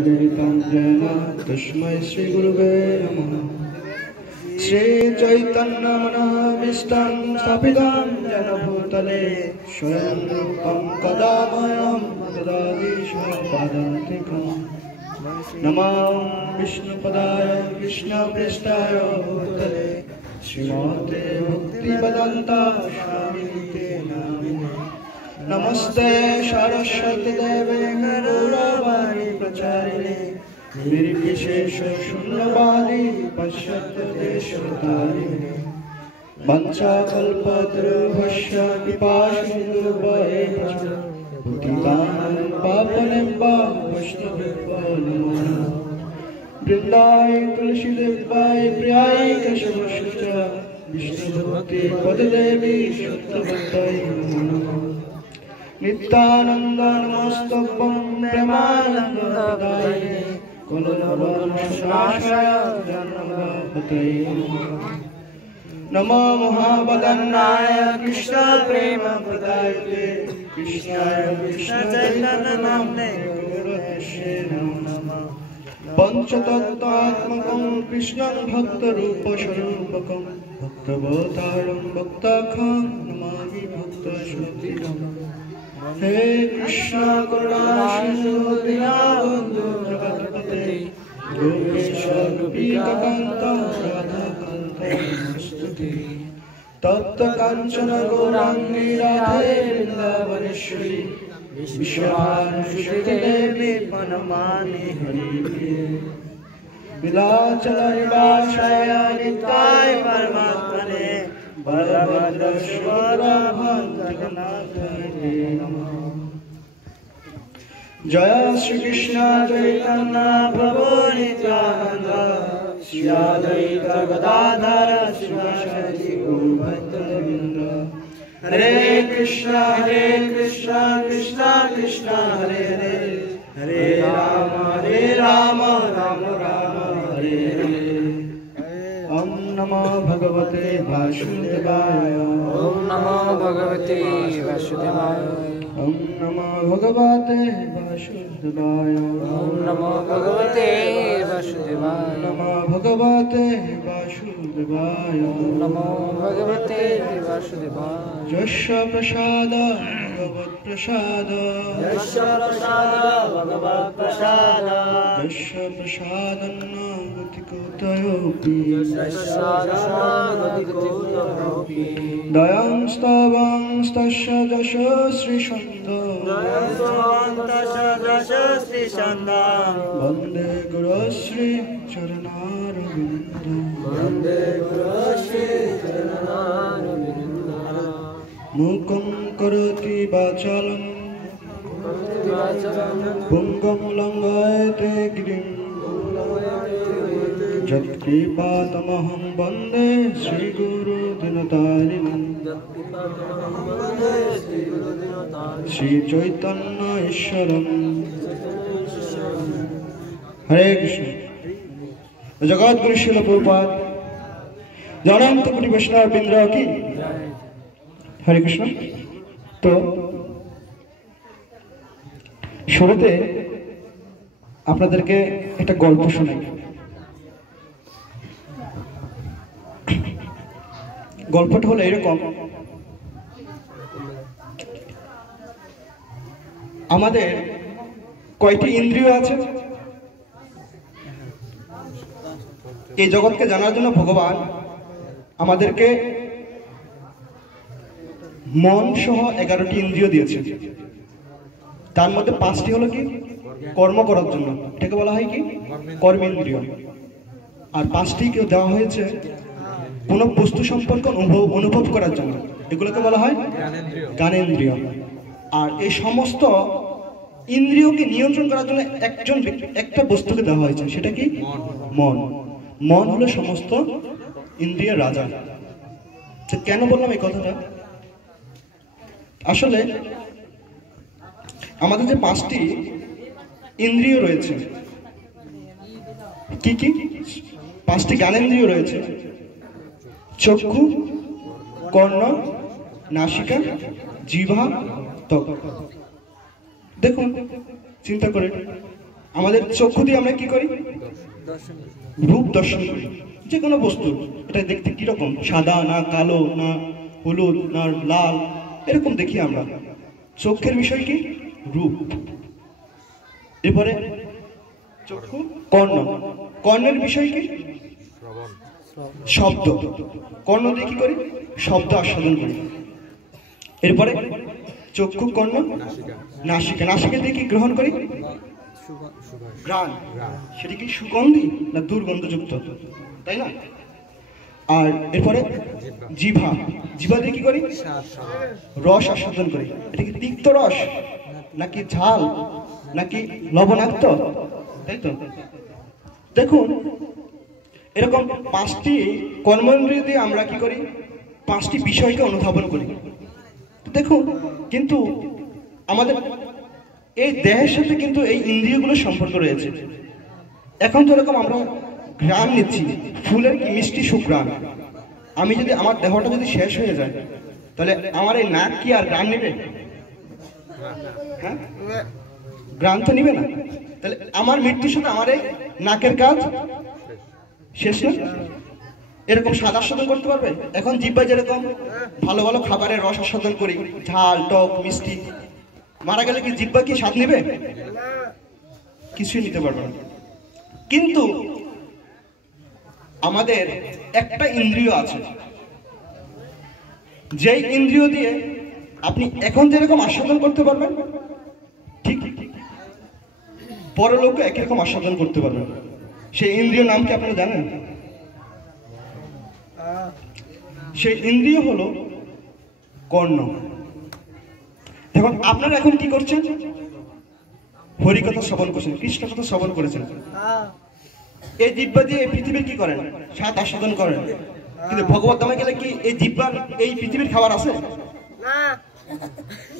तदेकान्तेन तस्मै श्रीगुरुवे नमः। श्रीचैतन्यमनोभीष्टं स्थापितं येन भूतले स्वयं रूपं कदा मह्यं ददाति स्वपदान्तिकम्। नमो विष्णुपदाय कृष्णपृष्ठाय भूतले श्रीमते भक्तिवेदान्त स्वामिनिते नामिने। नमस्ते सरस्वती देवे गौरवाणी प्रचारिणे निर्विशेष शून्यवादी पश्चात् देशतारिणे। वंशाकल्पतरुभ्यश्च कृपासिन्धुभ्यश्च पतितानां पावनेभ्यो वैष्णवेभ्यो नमो नमः। वृन्दाय तुलसीदेवाय प्रियाय केशवस्य विष्णुभक्ति पददेवी शुद्धभक्ताय नमो नमः। नित्यानंद नमस्तुभ्यं प्रेमानन्ददायिने कुलवंशनाशाय जन्मपतये नमो महावदन्नाय कृष्ण प्रेम प्रदायते कृष्णाय कृष्ण चैतन्य नाम्ने गौरहस्ये नमो नमः। पंचतत्त्वात्मकं कृष्णं भक्तरूपस्वरूपकं भक्तवतारं भक्ताख्यं नमामि भक्तश्रुतिम्। हे कृष्ण करुणा सिन्धु दीनबन्धु जगत्पते गोपेश गोपीकान्त राधाकान्त नमोस्तुते। तप्त काञ्चन गौराङ्गी राधे वृन्दावनेश्वरी विश्वभानुसुते देवी प्रणमामि हरिप्रिये। नीलाचल निवासाय नित्याय परमात्मने बलभद्र सुभद्रा जगन्नाथाय नमः। जय श्री कृष्ण चैतन्य प्रभु नित्यानंद श्री अद्वैत गदाधर शिवासादि गौरभक्तवृंद। हरे कृष्ण कृष्ण कृष्ण हरे हरे हरे राम राम राम हरे हरे। ओम नमो भगवते वासुदेवाय। ओम नमो भगवते वासुदेवाय। ओम नमो भगवते वासुदेवाय। ओम नमो भगवते वासुदेवाय। नमो भगवते वासुदेवाय। नमो भगवते वासुदेवाय। यस्य प्रसाद भगवत् प्रसाद यस्य प्रसाद भगवत् प्रसाद यस्य प्रसादन्न गतिकुतयोऽपि दयां स्तवंस्तस्य दश श्रीशन्द वन्दे गुरुश्री चरणारविन्द। मूकं करोति वाचालं पुङ्गं लङ्घयते गिरिं यत्कृपातमहं वन्दे श्रीगुरुदिनतारिणं। श्रीचैतन्य ईश्वरं। हरे कृष्ण। जगद्गुरु श्रील प्रभुपाद अनंत कोटि वैष्णव वृंद की हरे कृष्ण। तो শুরুতে আপনাদেরকে একটা গল্প শোনাই। গল্পটা হলো এরকম, আমাদের কয়টি ইন্দ্রিয় আছে? এই জগৎকে জানার জন্য ভগবান আমাদেরকে মন সহ 11টি ইন্দ্রিয় দিয়েছে। তার মধ্যে 5টি হলো কি কর্ম করার জন্য, এটাকে বলা হয় কি কর্মেন্দ্রিয়। আর 5টি দেওয়া হয়েছে কোনো বস্তু সম্পর্ক অনুভব করার জন্য, এগুলোকে বলা হয় জ্ঞানেন্দ্রিয়। আর এই সমস্ত ইন্দ্রিয়কে নিয়ন্ত্রণ করার জন্য একটা বস্তুকে দেওয়া হয়েছে, সেটা কি মন। মন হলো সমস্ত ইন্দ্রিয়ের রাজা। কেন বললাম এই কথাটা? আসলে আমাদের যে 5টি ইন্দ্রিয় রয়েছে, কি কি 5টি জ্ঞানেন্দ্রিয় রয়েছে, চক্ষু, কর্ণ, নাসিকা, জিহ্বা, ত্বক। দেখুন চিন্তা করে আমাদের চক্ষু দিয়ে আমরা কি করি? রূপ দর্শন করি যে কোনো বস্তু। এটা দেখতে কিরকম, সাদা না কালো না হলুদ না লাল, এরকম দেখি আমরা। চক্ষের বিষয় কি? রূপ। এরপরে চক্ষু কর্ণ, কর্ণের বিষয় কি? শব্দ। কর্ণ দিয়ে কি করি? শব্দ আস্বাদন করি। এরপরে চক্ষু কর্ণ নাসিকা, নাসিকা দিয়ে কি গ্রহণ করি? ঘ্রাণ। সেটি কি সুগন্ধি না দুর্গন্ধযুক্ত, তাই না? আর এরপরে জিহ্বা, জিহ্বা দিয়ে কি করি? রস আস্বাদন করি। এটা কি তিক্ত রস নাকি ঝাল নাকি লবণাক্ত, তাই তো? দেখুন এরকম 5টি কর্মেন্দ্রিয় দিয়ে আমরা কি করি? 5টি বিষয়কে অনুধাবন করি। দেখুন কিন্তু আমাদের এই দেহের সাথে কিন্তু এই ইন্দ্রিয়গুলোর সম্পর্ক রয়েছে। এখন তো এরকম আমরা ঘ্রাণ নিচ্ছি, ফুলের কি মিষ্টি সুঘ্রাণ। আমি যদি আমার দেহটা যদি শেষ হয়ে যায়, তাহলে আমার এই নাক কি আর ঘ্রাণ নেবে? হ্যাঁ, ঘ্রাণ তো নিবে না। তাহলে আমার মৃত্যুর সাথে আমার এই নাকের কাজ শেষ না? এরকম স্বাদ আস্বাদন করতে পারবে? এখন জিহ্বায় যেরকম ভালো ভালো খাবারের রস আস্বাদন করি, ঝাল টক মিষ্টি, মারা গেলে কি জিহ্বা কি স্বাদ নেবে? কিছুই নিতে পারবে না। কিন্তু আমাদের একটা ইন্দ্রিয় আছে, যেই ইন্দ্রিয় দিয়ে আপনি এখন যেরকম আস্বাদন করতে পারবেন, ঠিক পরলোকে একই রকম আস্বাদন করতে পারবেন। সেই ইন্দ্রিয় নাম কি আপনারা জানেন? সেই ইন্দ্রিয় হলো কর্ণ। দেখুন আপনারা এখন কি করছেন? হরিকথা শ্রবণ করছেন, কৃষ্ণ কথা শ্রবণ করেছেন। এই জিহ্বা দিয়ে এই পৃথিবীর কি করেন? স্বাদ আস্বাদন করেন। কিন্তু ভগবত ধামে গেলে কি এই জিহ্বার এই পৃথিবীর খাবার আছে?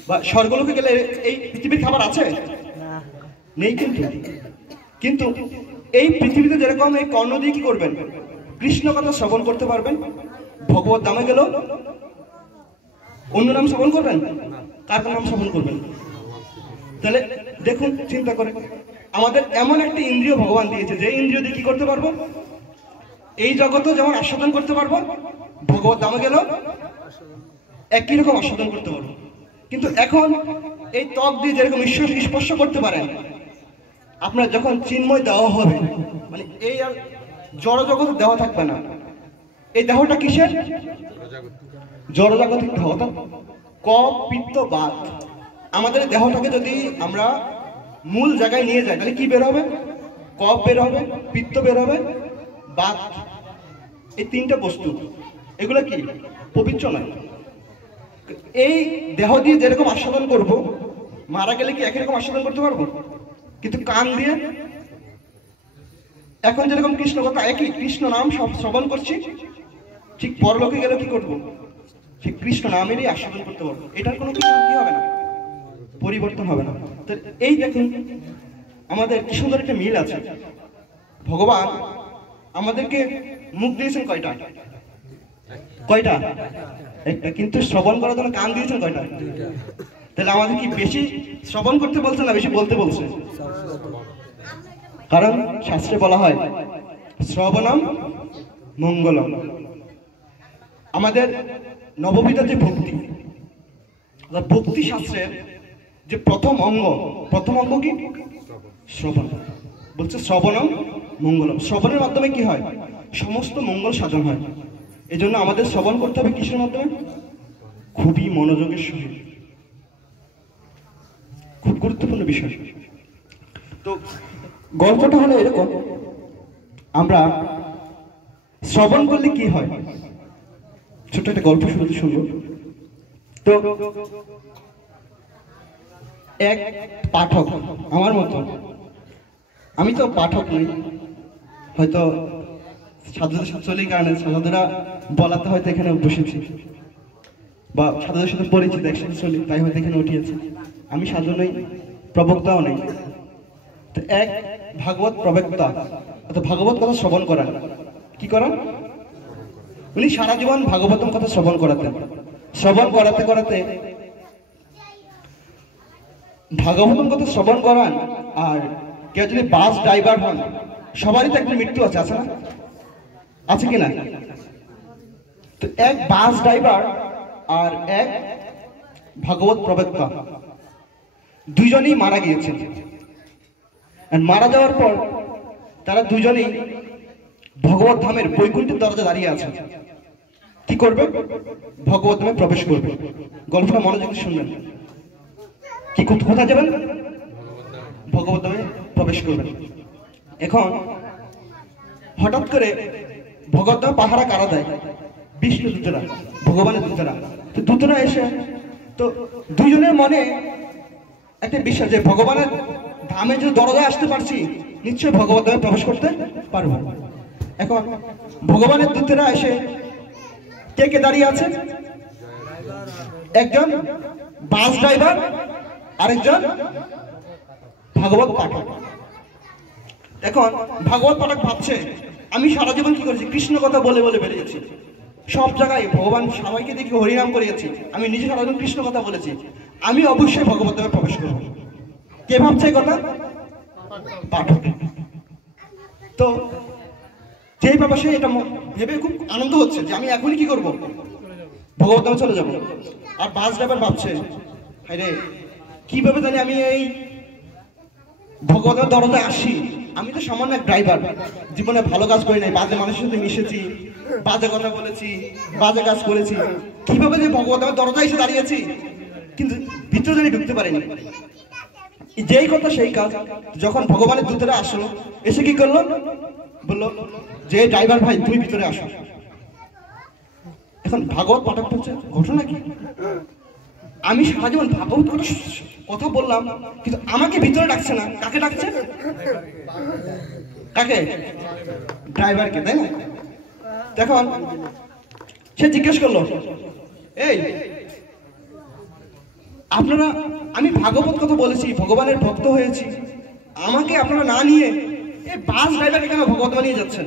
বা স্বর্গলোকে গেলে এই পৃথিবীর খাবার আছে? নেই। কিন্তু এই পৃথিবীতে যেরকম এই কর্ণ দিয়ে কি করবেন? কৃষ্ণ কথা শ্রবণ করতে পারবেন। ভগবত ধামে গেল অন্য নাম শ্রবণ করবেন? কার নাম শ্রবণ করবেন? তাহলে দেখুন চিন্তা করে, আমাদের এমন একটি ইন্দ্রিয় ভগবান দিয়েছে, যে ইন্দ্রিয় দিয়ে কি করতে পারবো? এই জগতেও যেমন আস্বাদন করতে পারবো, ভগবত ধামে গেল একই রকম আস্বাদন করতে পারবো। কিন্তু এখন এই ত্বক দিয়ে যেরকম ঈশ্বর স্পর্শ করতে পারেন, আপনার যখন চিন্ময় দেহ হবে, মানে এই আর জড় জগতের দেহ থাকবে না। এই দেহটা কিসের? জড়জাগতিক দেহ, অর্থাৎ কফ পিত্ত বাত। আমাদের দেহটাকে যদি আমরা মূল জায়গায় নিয়ে যাই, তাহলে কি বের হবে? কফ বের হবে, পিত্ত বের হবে, বাত। এই 3টা বস্তু, এগুলো কি পবিত্র নয়। এই দেহ দিয়ে যেরকম আস্বাদন করব, মারা গেলে কি একই রকম আস্বাদন করতে পারবো? কিন্তু কান দিয়ে এখন যেরকম কৃষ্ণ কথা, একই কৃষ্ণ নাম শ্রবণ করছি, ঠিক পরলোকে গেলে কি করবো? ঠিক কৃষ্ণ নামেরই আস্বাদন করতে পারবো। এটার কোনো কিছু কি হবে না, পরিবর্তন হবে না। তো এই দেখুন আমাদের কি সুন্দর একটা মিল আছে। ভগবান আমাদেরকে মুখ দিয়েছেন কয়টা? কয়টা? একটা। কিন্তু শ্রবণ করার জন্য কান দিয়েছেন কয়টা? তাহলে আমাদের কি বেশি শ্রবণ করতে বলছে না বেশি বলতে বলছে? কারণ শাস্ত্রে বলা হয় শ্রবণম মঙ্গলম। আমাদের নববিধা যে ভক্তি, ভক্তি শাস্ত্রের যে প্রথম অঙ্গ কি? শ্রবণ। বলছে শ্রবণম মঙ্গলম। শ্রবণের মাধ্যমে কি হয়? সমস্ত মঙ্গল সাধন হয়। এই জন্য আমাদের শ্রবণ করতে হবে কিসের মাধ্যমে? খুবই মনোযোগের সহিত। খুব গুরুত্বপূর্ণ বিষয়। তো গল্পটা হলো এরকম, আমরা শ্রবণ করলে কি হয়? ছোট্ট একটা গল্প শুনতে শুনবো। তো এক পাঠক, আমার মতো, আমি তো পাঠক নই, হয়তো সাধুদের সাথে চলি, কারণে সাধুরা বলাতে হয়তো এখানে বসেছি, বা সাধুদের সাথে পরিচিত, একসাথে চলি, তাই হয়তো এখানে উঠিয়েছি। আমি সাধু নই, প্রবক্তাও নেই। তো এক ভাগবত প্রবক্তা, অর্থাৎ ভাগবত কথা শ্রবণ করান। কি করান? উনি সারা জীবন ভাগবতম কথা শ্রবণ করাতেন। শ্রবণ করাতে করাতে ভাগবতম কথা শ্রবণ করান, আর কেউ যদি বাস ড্রাইভার হন, সবারই তো একটা মৃত্যু আছে, আছে না? আছে কি না? তো এক বাস ড্রাইভার আর এক ভাগবত প্রবক্তা দুইজনই মারা গিয়েছেন। আর মারা যাওয়ার পর তারা দুজনেই ভগবত ধামের বৈকুণ্ঠের দরজা দাঁড়িয়ে আছে। কি করবে? ভগবত ধামে প্রবেশ করবে। গল্পটা মনোযোগ দিয়ে শুনবেন। কি কোথায় যাবেন? ভগবত ধামে প্রবেশ করবেন। এখন হঠাৎ করে ভগবত ধামে পাহারা কারা দেয়? বিষ্ণু দূতরা, ভগবানের দূতরা। তো দূতরা এসে তো দুইজনের মনে একটা বিশ্বাস যে ভগবানের ধামে যদি দরজায় আসতে পারছি, নিশ্চয়ই ভগবত ধামে প্রবেশ করতে পারবো। এখন ভগবানের দূতেরা এসে কে কে দাঁড়িয়ে আছে? একজন বাস ড্রাইভার, আরেকজন ভাগবত পাঠক। এখন ভাগবত পাঠক ভাবছে, আমি সারা জীবন কি করেছি? কৃষ্ণ কথা বলে বলে বেরিয়েছি, সব জায়গায় ভগবান সবাইকে দেখি হরিনাম করিয়েছি, আমি নিজে সারা জীবন কৃষ্ণ কথা বলেছি, আমি অবশ্যই ভগবত ধামে প্রবেশ করব। কে ভাবছে এই কথা? পাঠক। তো যেই বাবা সে এটা ভেবে খুব আনন্দ হচ্ছে যে আমি এখনই কি করব? ভগবত ধামে চলে যাব। আর বাস ড্রাইভার ভাবছে, আরে কিভাবে জানি আমি এই ভগবতের দরজায় আসি? আমি তো সামান্য এক ড্রাইভার, জীবনে ভালো কাজ করি নাই, বাজে মানুষের সাথে মিশেছি, বাজে কথা বলেছি, বাজে কাজ করেছি, কিভাবে যে ভগবতের দরজায় এসে দাঁড়িয়েছি, কিন্তু ভিতরে জানি ঢুকতে পারিনি। যেই কথা সেই কাজ। যখন ভগবানের দূতেরা আসলো, এসে কি করলো? বললো যে ড্রাইভার ভাই তুমি ভিতরে আসো। এখন ভাগবত পাঠক বলছে, ঘটনা কি? আমি সারা জীবন ভাগবত কথা বললাম, কিন্তু আমাকে ভিতরে ডাকছে না। কাকে ডাকছে? কাকে? ড্রাইভারকে, তাই না? এখন সে জিজ্ঞেস করলো, এই আপনারা, আমি ভাগবত কথা বলেছি, ভগবানের ভক্ত হয়েছি, আমাকে আপনারা না নিয়ে এই বাস ড্রাইভারকে কেন ভগবত নিয়ে যাচ্ছেন?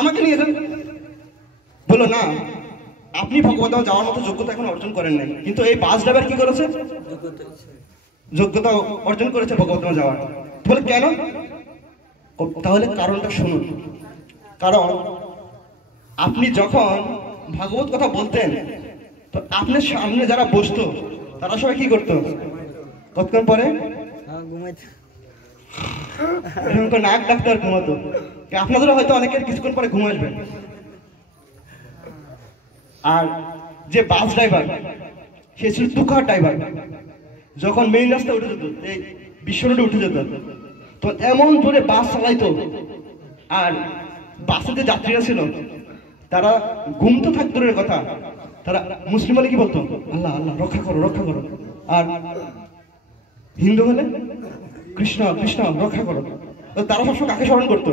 আমাকে নিয়ে যান। বললো না, আপনি ভগবত যাওয়ার মতো যোগ্যতা এখন অর্জন করেন নাই, কিন্তু এই বাস ড্রাইভার কি করেছে? যোগ্যতা অর্জন করেছে ভগবত যাওয়ার। বলে কেন? তাহলে কারণটা শুনুন। কারণ আপনি যখন ভাগবত কথা বলতেন, তো আপনার সামনে যারা বসতো তারা সবাই কি করতো? কতক্ষণ পরে নাক ডাক্তার ঘুমাতো। আপনাদেরও হয়তো অনেকের কিছুক্ষণ পরে ঘুম আসবে। আর যে বাস ড্রাইভার, সে ছিল তুখার ড্রাইভার। যখন মেইন রাস্তা উঠে যেত, এই বিশ্ব রোডে উঠে যেত, তো এমন জোরে বাস চালাইতো, আর বাসে যে যাত্রীরা ছিল তারা ঘুম তো থাকতো দূরের কথা, তারা মুসলিম হলে কি বলতো? আল্লাহ আল্লাহ, রক্ষা করো রক্ষা করো। আর হিন্দু হলে কৃষ্ণ কৃষ্ণ, রক্ষা করো। তো তারা সবসময় কাকে স্মরণ করতো?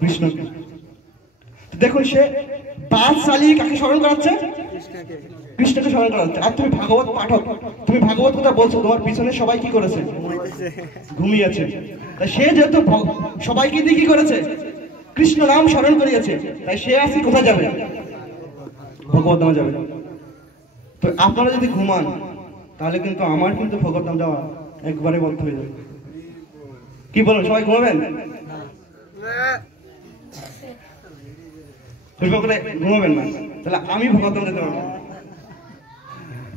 কৃষ্ণকে। দেখুন সে বাস চালিয়ে কাকে স্মরণ করাচ্ছে? কৃষ্ণকে স্মরণ করাচ্ছে। আর তুমি ভাগবত পাঠক, তুমি ভাগবত কথা বলছো, তোমার পিছনে সবাই কি করেছে? ঘুমিয়েছে। তাই সে যেহেতু সবাইকে দিয়ে কি করেছে? কৃষ্ণ নাম স্মরণ করিয়েছে, তাই সে আজকে কোথায় যাবে? ভগবত ধামে যাবে। তো আপনারা যদি ঘুমান, তাহলে কিন্তু আমার কিন্তু ভগবত ধাম যাওয়া একবারে বন্ধ হয়ে যাবে। কি বলুন, সবাই ঘুমাবেন? ঘুমাবেন না, তাহলে আমি ভগবত ধাম যেতে পারবো।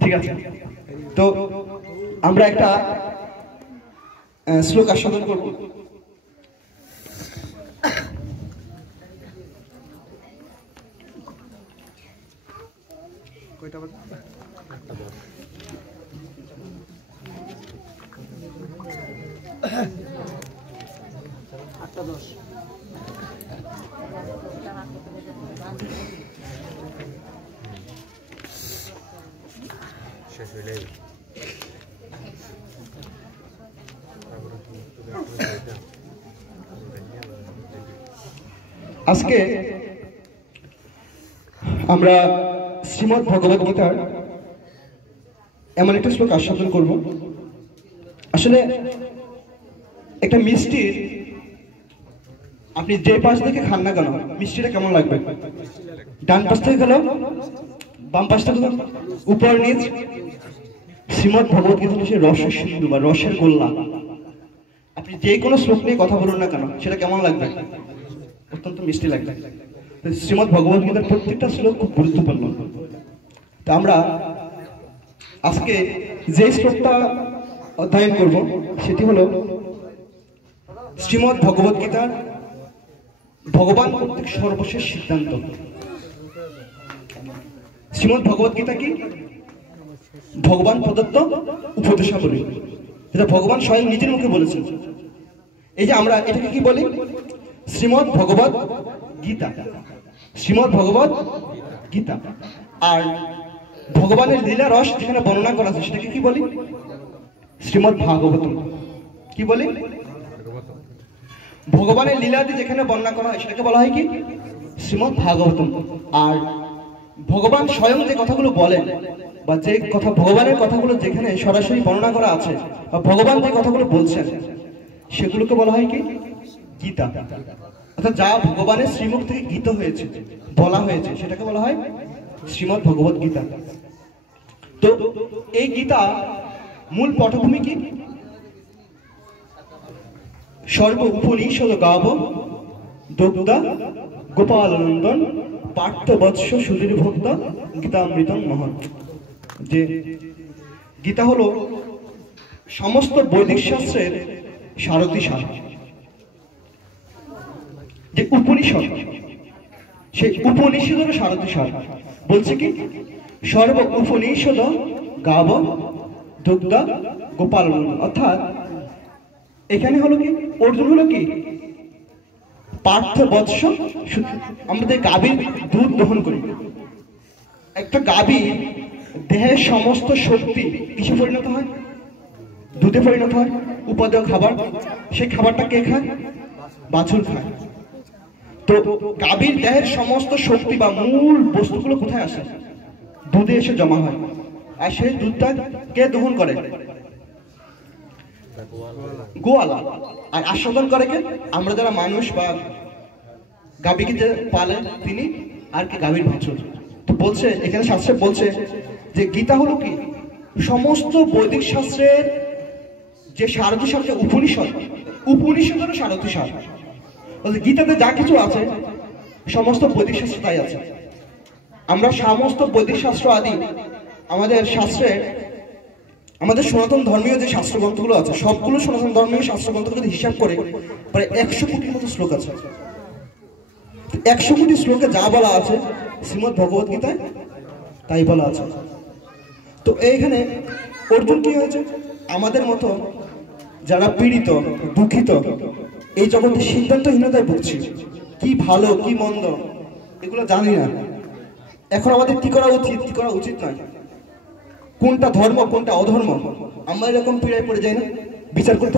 ঠিক আছে, তো আমরা একটা শ্লোক আস্বাদন করব। আজকে আমরা শ্রীমদ্ ভগবদ গীতার এমন একটা শ্লোক আস্বাদন করব। আসলে একটা মিষ্টির আপনি যে পাশ থেকে খান না কেন, মিষ্টিটা কেমন লাগবে? ডান পাশ থেকে গেল, বাম পাশ থেকে গেল, উপর নিচ। শ্রীমদ্ ভগবদ গীতা হচ্ছে রসের সিন্ধু বা রসের গোল্লা। আপনি আপনি যে কোনো শ্লোক নিয়ে কথা বলুন না কেন, সেটা কেমন লাগবে? অত্যন্ত মিষ্টি লাগবে। শ্রীমদ্ ভগবদ গীতার প্রত্যেকটা শ্লোক খুব গুরুত্বপূর্ণ। তো আমরা আজকে যে শ্লোকটা অধ্যয়ন করব সেটি হলো শ্রীমদ্ ভগবদ গীতার ভগবান কর্তৃক সর্বশেষ সিদ্ধান্ত। শ্রীমদ্ ভগবদ গীতা কি? ভগবান প্রদত্ত উপদেশাবলী, যেটা ভগবান স্বয়ং নিজের মুখে বলেছেন। এই যে আমরা এটাকে কি বলি? শ্রীমদ্ ভগবদ গীতা। শ্রীমদ্ ভগবদ গীতা। আর ভগবানের লীলা রস যেখানে বর্ণনা করা আছে সেটাকে কি বলি? শ্রীমদ্ ভাগবতম। কি বলি? ভগবানের লীলাদি যেখানে বর্ণনা করা হয় সেটাকে বলা হয় কি? শ্রীমদ্ ভাগবতম। আর ভগবান স্বয়ং যে কথাগুলো বলেন, বা যে কথা ভগবানের কথাগুলো যেখানে সরাসরি বর্ণনা করা আছে, বা ভগবান যে কথাগুলো বলছেন সেগুলোকে বলা হয় কি? গীতা। অর্থাৎ যা ভগবানের শ্রীমুখ থেকে গীত হয়েছে, বলা হয়েছে, সেটাকে বলা হয় শ্রীমদ্ ভগবদ গীতা। তো এই গীতা মূল পটভূমি কি? সর্ব উপনিষদ গাব দগ্ধা গোপালনন্দন পার্থ বৎস সুধীর ভক্ত গীতামৃতম মহৎ। যে গীতা হলো সমস্ত বৈদিক শাস্ত্রের সারথি সার। যে উপনিষদ, সেই উপনিষদের সারথি সার। বলছে কি? সর্ব উপনিষদ গাব দুগ্ধা গোপালনন্দন। অর্থাৎ এখানে হলো কি? অর্জুন হলো কি? পার্থ বৎস। আমাদের গাভীর দুধ দহন করি। একটা গাভী দেহের সমস্ত শক্তি কিসে পরিণত হয়? দুধে পরিণত হয়। উপাদেয় খাবার, সেই খাবারটা কে খায়? বাছুর খায়। তো গাভীর দেহের সমস্ত শক্তি বা মূল বস্তুগুলো কোথায় আসে? দুধে এসে জমা হয়। আর সেই দুধটা কে দহন করে? গোয়ালা। আর আস্বাদন করে কে? আমরা যারা মানুষ বা গাভীকে যে পালে তিনি, আর কি গাভীর বাছুর। তো বলছে এখানে শাস্ত্রে বলছে যে গীতা হলো কি? সমস্ত বৈদিক শাস্ত্রের যে সারথি সার, যে উপনিষদ, উপনিষদের সারথি সার। গীতাতে যা কিছু আছে সমস্ত বৈদিক শাস্ত্র তাই আছে। আমরা সমস্ত বৈদিক শাস্ত্র আদি আমাদের শাস্ত্রে, আমাদের সনাতন ধর্মীয় যে শাস্ত্র গ্রন্থগুলো আছে সবগুলো সনাতন ধর্মীয় শাস্ত্র গ্রন্থ যদি হিসাব করে প্রায় 100 কোটির মতো শ্লোক আছে। 100 কোটি শ্লোকে যা বলা আছে শ্রীমদ্ ভগবদ গীতায় তাই বলা আছে। তো এইখানে অর্জুন কি হয়েছে? আমাদের মতো যারা পীড়িত, দুঃখিত, এই জগতে সিদ্ধান্তহীনতায় ভুগছি, কি ভালো কি মন্দ এগুলো জানি না। এখন আমাদের কি করা উচিত, কি করা উচিত নয়, কোনটা ধর্ম কোনটা অধর্ম, আমরা এরকম পীড়ায় পড়ে যাই না? বিচার করতে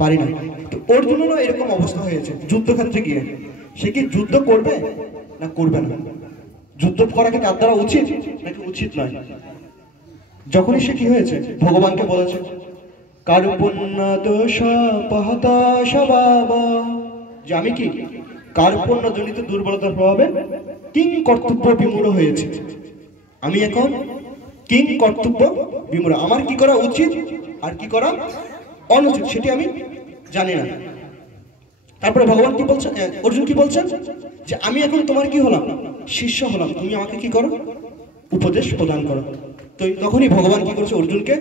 পারি না। তো অর্জুনেরও এরকম অবস্থা হয়েছে যুদ্ধক্ষেত্রে গিয়ে। সে কি যুদ্ধ করবে না করবে না? যুদ্ধ করা কি তার দ্বারা উচিত নাকি উচিত নয়? যখনই সে কি হয়েছে ভগবানকে বলেছে কার্পণ্য দোষ পহতা স্বভাব, যে আমি কি কার্পণ্য জনিত দুর্বলতার প্রভাবে কিং কর্তব্য বিমূঢ় হয়েছে। আমি এখন কিং কর্তব্য বিমূঢ়। আমার কি করা উচিত আর কি করা অনুচিত সেটি আমি জানি না। তারপরে ভগবান কি বলছেন, অর্জুন কি বলছেন? যে আমি এখন তোমার কি হলাম? শিষ্য হলাম। তুমি আমাকে কি করো? উপদেশ প্রদান করো। তো তখনই ভগবান কি করেছে? অর্জুনকে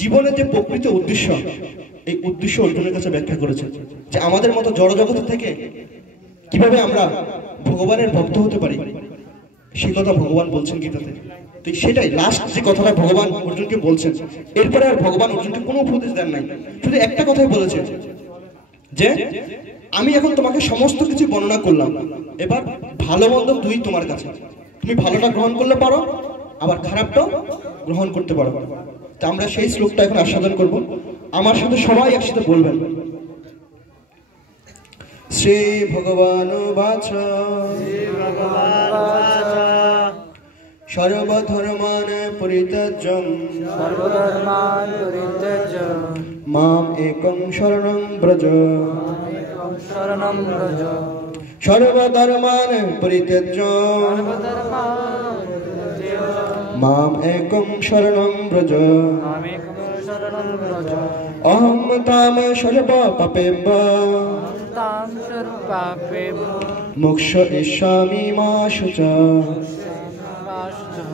জীবনের যে প্রকৃত উদ্দেশ্য, এই উদ্দেশ্য অর্জুনের কাছে ব্যাখ্যা করেছে। যে আমাদের মতো জড়জগৎ থেকে কিভাবে আমরা ভগবানের ভক্ত হতে পারি সেই কথা ভগবান বলছেন গীতাতে। তো সেটাই লাস্ট যে কথাটা ভগবান অর্জুনকে বলছেন। এরপরে আর ভগবান অর্জুনকে কোনো উপদেশ দেন নাই, শুধু একটা কথাই বলেছে যে আমি এখন তোমাকে সমস্ত কিছু বর্ণনা করলাম, এবার ভালো মন্দ দুই তোমার কাছে। তুমি ভালোটা গ্রহণ করলে পারো, আবার খারাপটাও গ্রহণ করতে পারো। তো আমরা সেই শ্লোকটা এখন আস্বাদন করব। আমার সাথে সবাই একসাথে বলবেন। শ্রী ভগবান বাচা সর্বধর্মান পরিত্যাজ্যম মাম একং শরণং ব্রজ সর্বধর্মান পরিত্যাজ্যম মাম একং শরণং ব্রজ অহম তাম সর্ব পাপেভ্যো তাম সর্বপাপেভ্যো মোক্ষ ইষ্যামি মা শুচ বাসুচঃ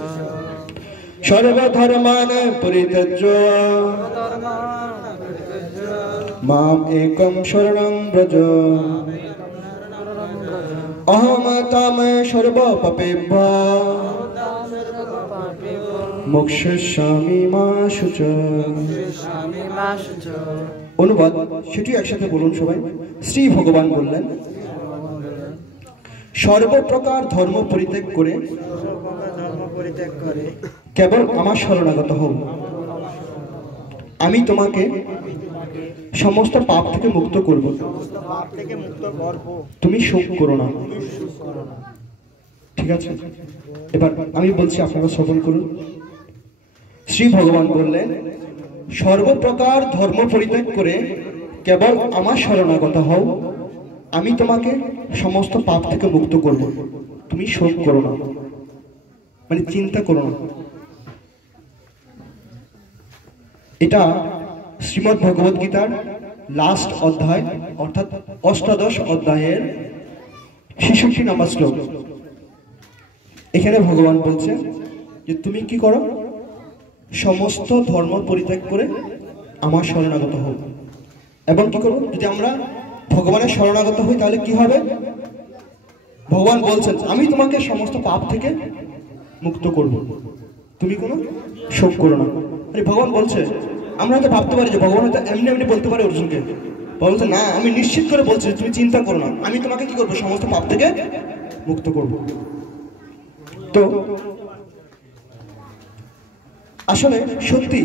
সর্বধর্মান পরিত্যজ্য ধর্মাन् পরিত্যজ্য মাম একম শরণং ব্রজ অহম তাম সর্ব পাপেভ্যো তাম সর্বপাপেভ্যো মোক্ষয়িষ্যামি মা শুচ। ইষ্যামি মা শুচঃ। অনুবাদ সেটি একসাথে বলুন সবাই। শ্রী ভগবান বললেন, সর্বপ্রকার ধর্ম পরিত্যাগ করে কেবল আমার শরণাগত হও, আমি তোমাকে সমস্ত পাপ থেকে মুক্ত করব, তুমি শোক করো না। ঠিক আছে, এবার আমি বলছি, আপনারা শ্রবণ করুন। শ্রী ভগবান বললেন, সর্বপ্রকার ধর্ম পরিত্যাগ করে কেবল আমার শরণাগত হও, আমি তোমাকে সমস্ত পাপ থেকে মুক্ত করব, তুমি শোক করো না, মানে চিন্তা করো না। এটা শ্রীমদ্ ভগবদ গীতার লাস্ট অধ্যায়, অর্থাৎ অষ্টাদশ অধ্যায়ের ৬৬ নম্বর শ্লোক। এখানে ভগবান বলছেন যে তুমি কি করো, সমস্ত ধর্ম পরিত্যাগ করে আমার শরণাগত হও। এবং কি করবো, যদি আমরা ভগবানের শরণাগত হই তাহলে কি হবে? ভগবান বলছেন, আমি তোমাকে সমস্ত পাপ থেকে মুক্ত করব, তুমি কোনো শোক করো না। আরে ভগবান বলছে, আমরা হয়তো ভাবতে পারি যে ভগবান হয়তো এমনি এমনি বলতে পারে অর্জুনকে। বলছে না, আমি নিশ্চিত করে বলছি, তুমি চিন্তা করো না, আমি তোমাকে কি করবো, সমস্ত পাপ থেকে মুক্ত করব। তো আসলে সত্যি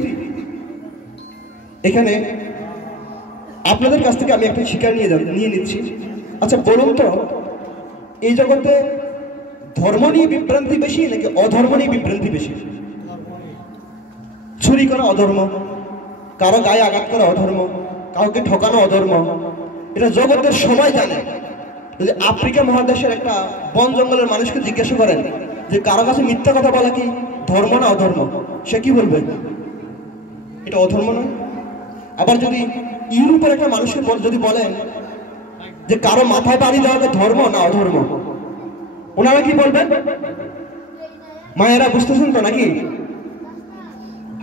এখানে আপনাদের কাছ থেকে আমি একটা শিকার নিয়ে নিচ্ছি। আচ্ছা বলুন তো, এই জগতে ধর্ম নিয়ে বিভ্রান্তি বেশি নাকি অধর্ম নিয়ে বিভ্রান্তি বেশি? চুরি করা অধর্ম, কারো গায়ে আঘাত করা অধর্ম, কাউকে ঠকানো অধর্ম, এটা জগতের সবাই জানে। যদি আফ্রিকা মহাদেশের একটা বন জঙ্গলের মানুষকে জিজ্ঞাসা করেন যে কারো কাছে মিথ্যা কথা বলা কি ধর্ম না অধর্ম, সে কি বলবে? এটা অধর্ম নয়। আবার যদি ইউরোপের একটা মানুষকে যদি বলেন যে কারো মাথায় বাড়ি দেওয়াকে ধর্ম না অধর্ম, ওনারা কি বলবেন? মায়েরা বুঝতেছেন তো নাকি?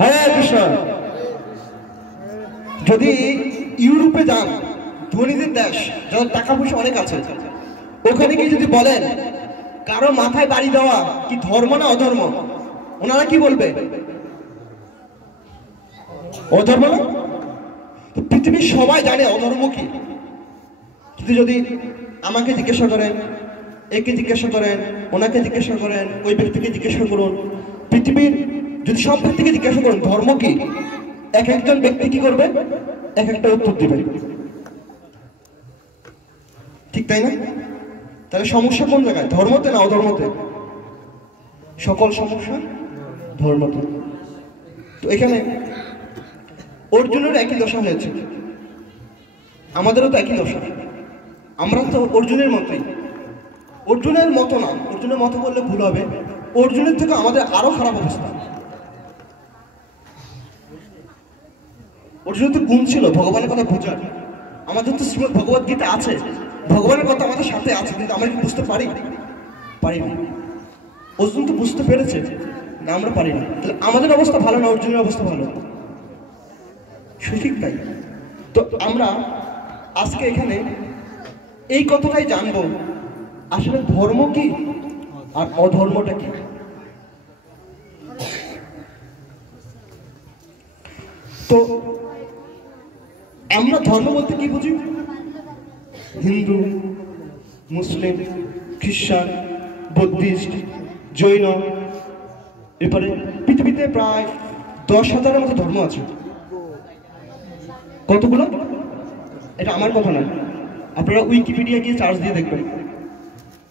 হরে কৃষ্ণ। যদি ইউরোপে যান, ধনীদের দেশ, যাদের টাকা পয়সা অনেক আছে, ওখানে গিয়ে যদি বলেন কারো মাথায় বাড়ি দেওয়া কি ধর্ম না অধর্ম, ওনারা কি বলবে? অধর্ম না। পৃথিবীর সবাই জানে অধর্ম কি। কিন্তু যদি আমাকে জিজ্ঞাসা করেন, একে জিজ্ঞাসা করেন, ওনাকে জিজ্ঞাসা করেন, ওই ব্যক্তিকে জিজ্ঞাসা করুন, পৃথিবীর যদি সব ব্যক্তিকে জিজ্ঞাসা করুন ধর্ম কি, এক একজন ব্যক্তি কি করবে, এক একটা উত্তর দিবে। ঠিক তাই না? তাহলে সমস্যা কোন জায়গায়, ধর্মতে না অধর্মতে? সকল সমস্যা ধর্মতে। তো এখানে অর্জুনের একই দশা হয়েছে, আমাদেরও তো একই দশা। আমরা তো অর্জুনের মতোই। অর্জুনের মতো না, অর্জুনের মতো বললে ভুল হবে, অর্জুনের থেকে আমাদের আরো খারাপ অবস্থা। অর্জুনের তো গুণ ছিল ভগবানের কথা বোঝার। আমাদের তো শ্রীমদ্ ভগবদ গীতা আছে, ভগবানের কথা আমাদের সাথে আছে, কিন্তু আমরা কি বুঝতে পারি? পারি না। অর্জুন তো বুঝতে পেরেছে, না আমরা পারি না। তাহলে আমাদের অবস্থা ভালো না অর্জুনের অবস্থা ভালো? ঠিক তাই। তো আমরা আজকে এখানে এই কথাটাই জানবো, আসলে ধর্ম কি আর অধর্মটা কি। তো আমরা ধর্ম বলতে কি বুঝি? হিন্দু, মুসলিম, খ্রিস্টান, বৌদ্ধিস্ট, জৈন, এরপরে পৃথিবীতে প্রায় 10,000-এর মতো ধর্ম আছে। কতগুলো? এটা আমার কথা নয়, আপনারা উইকিপিডিয়া গিয়ে সার্চ দিয়ে দেখবেন।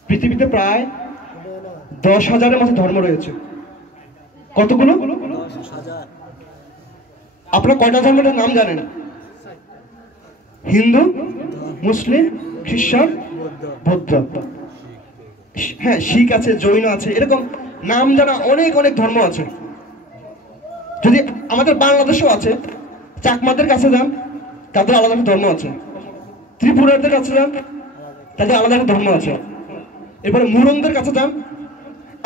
পৃথিবীতে প্রায় 10,000-এর মতো ধর্ম রয়েছে। কতগুলো? আপনারা কয়টা ধর্মের নাম জানেন? হিন্দু, মুসলিম, খ্রিস্টান, বৌদ্ধ, হ্যাঁ শিখ আছে, জৈন আছে, এরকম নাম জানা অনেক অনেক ধর্ম আছে। যদি আমাদের বাংলাদেশেও আছে, চাকমাদের কাছে যান, তাদের আলাদা একটা ধর্ম আছে। ত্রিপুরাদের কাছে যান, তাদের আলাদা একটা ধর্ম আছে। এরপরে মুরংদের কাছে যান,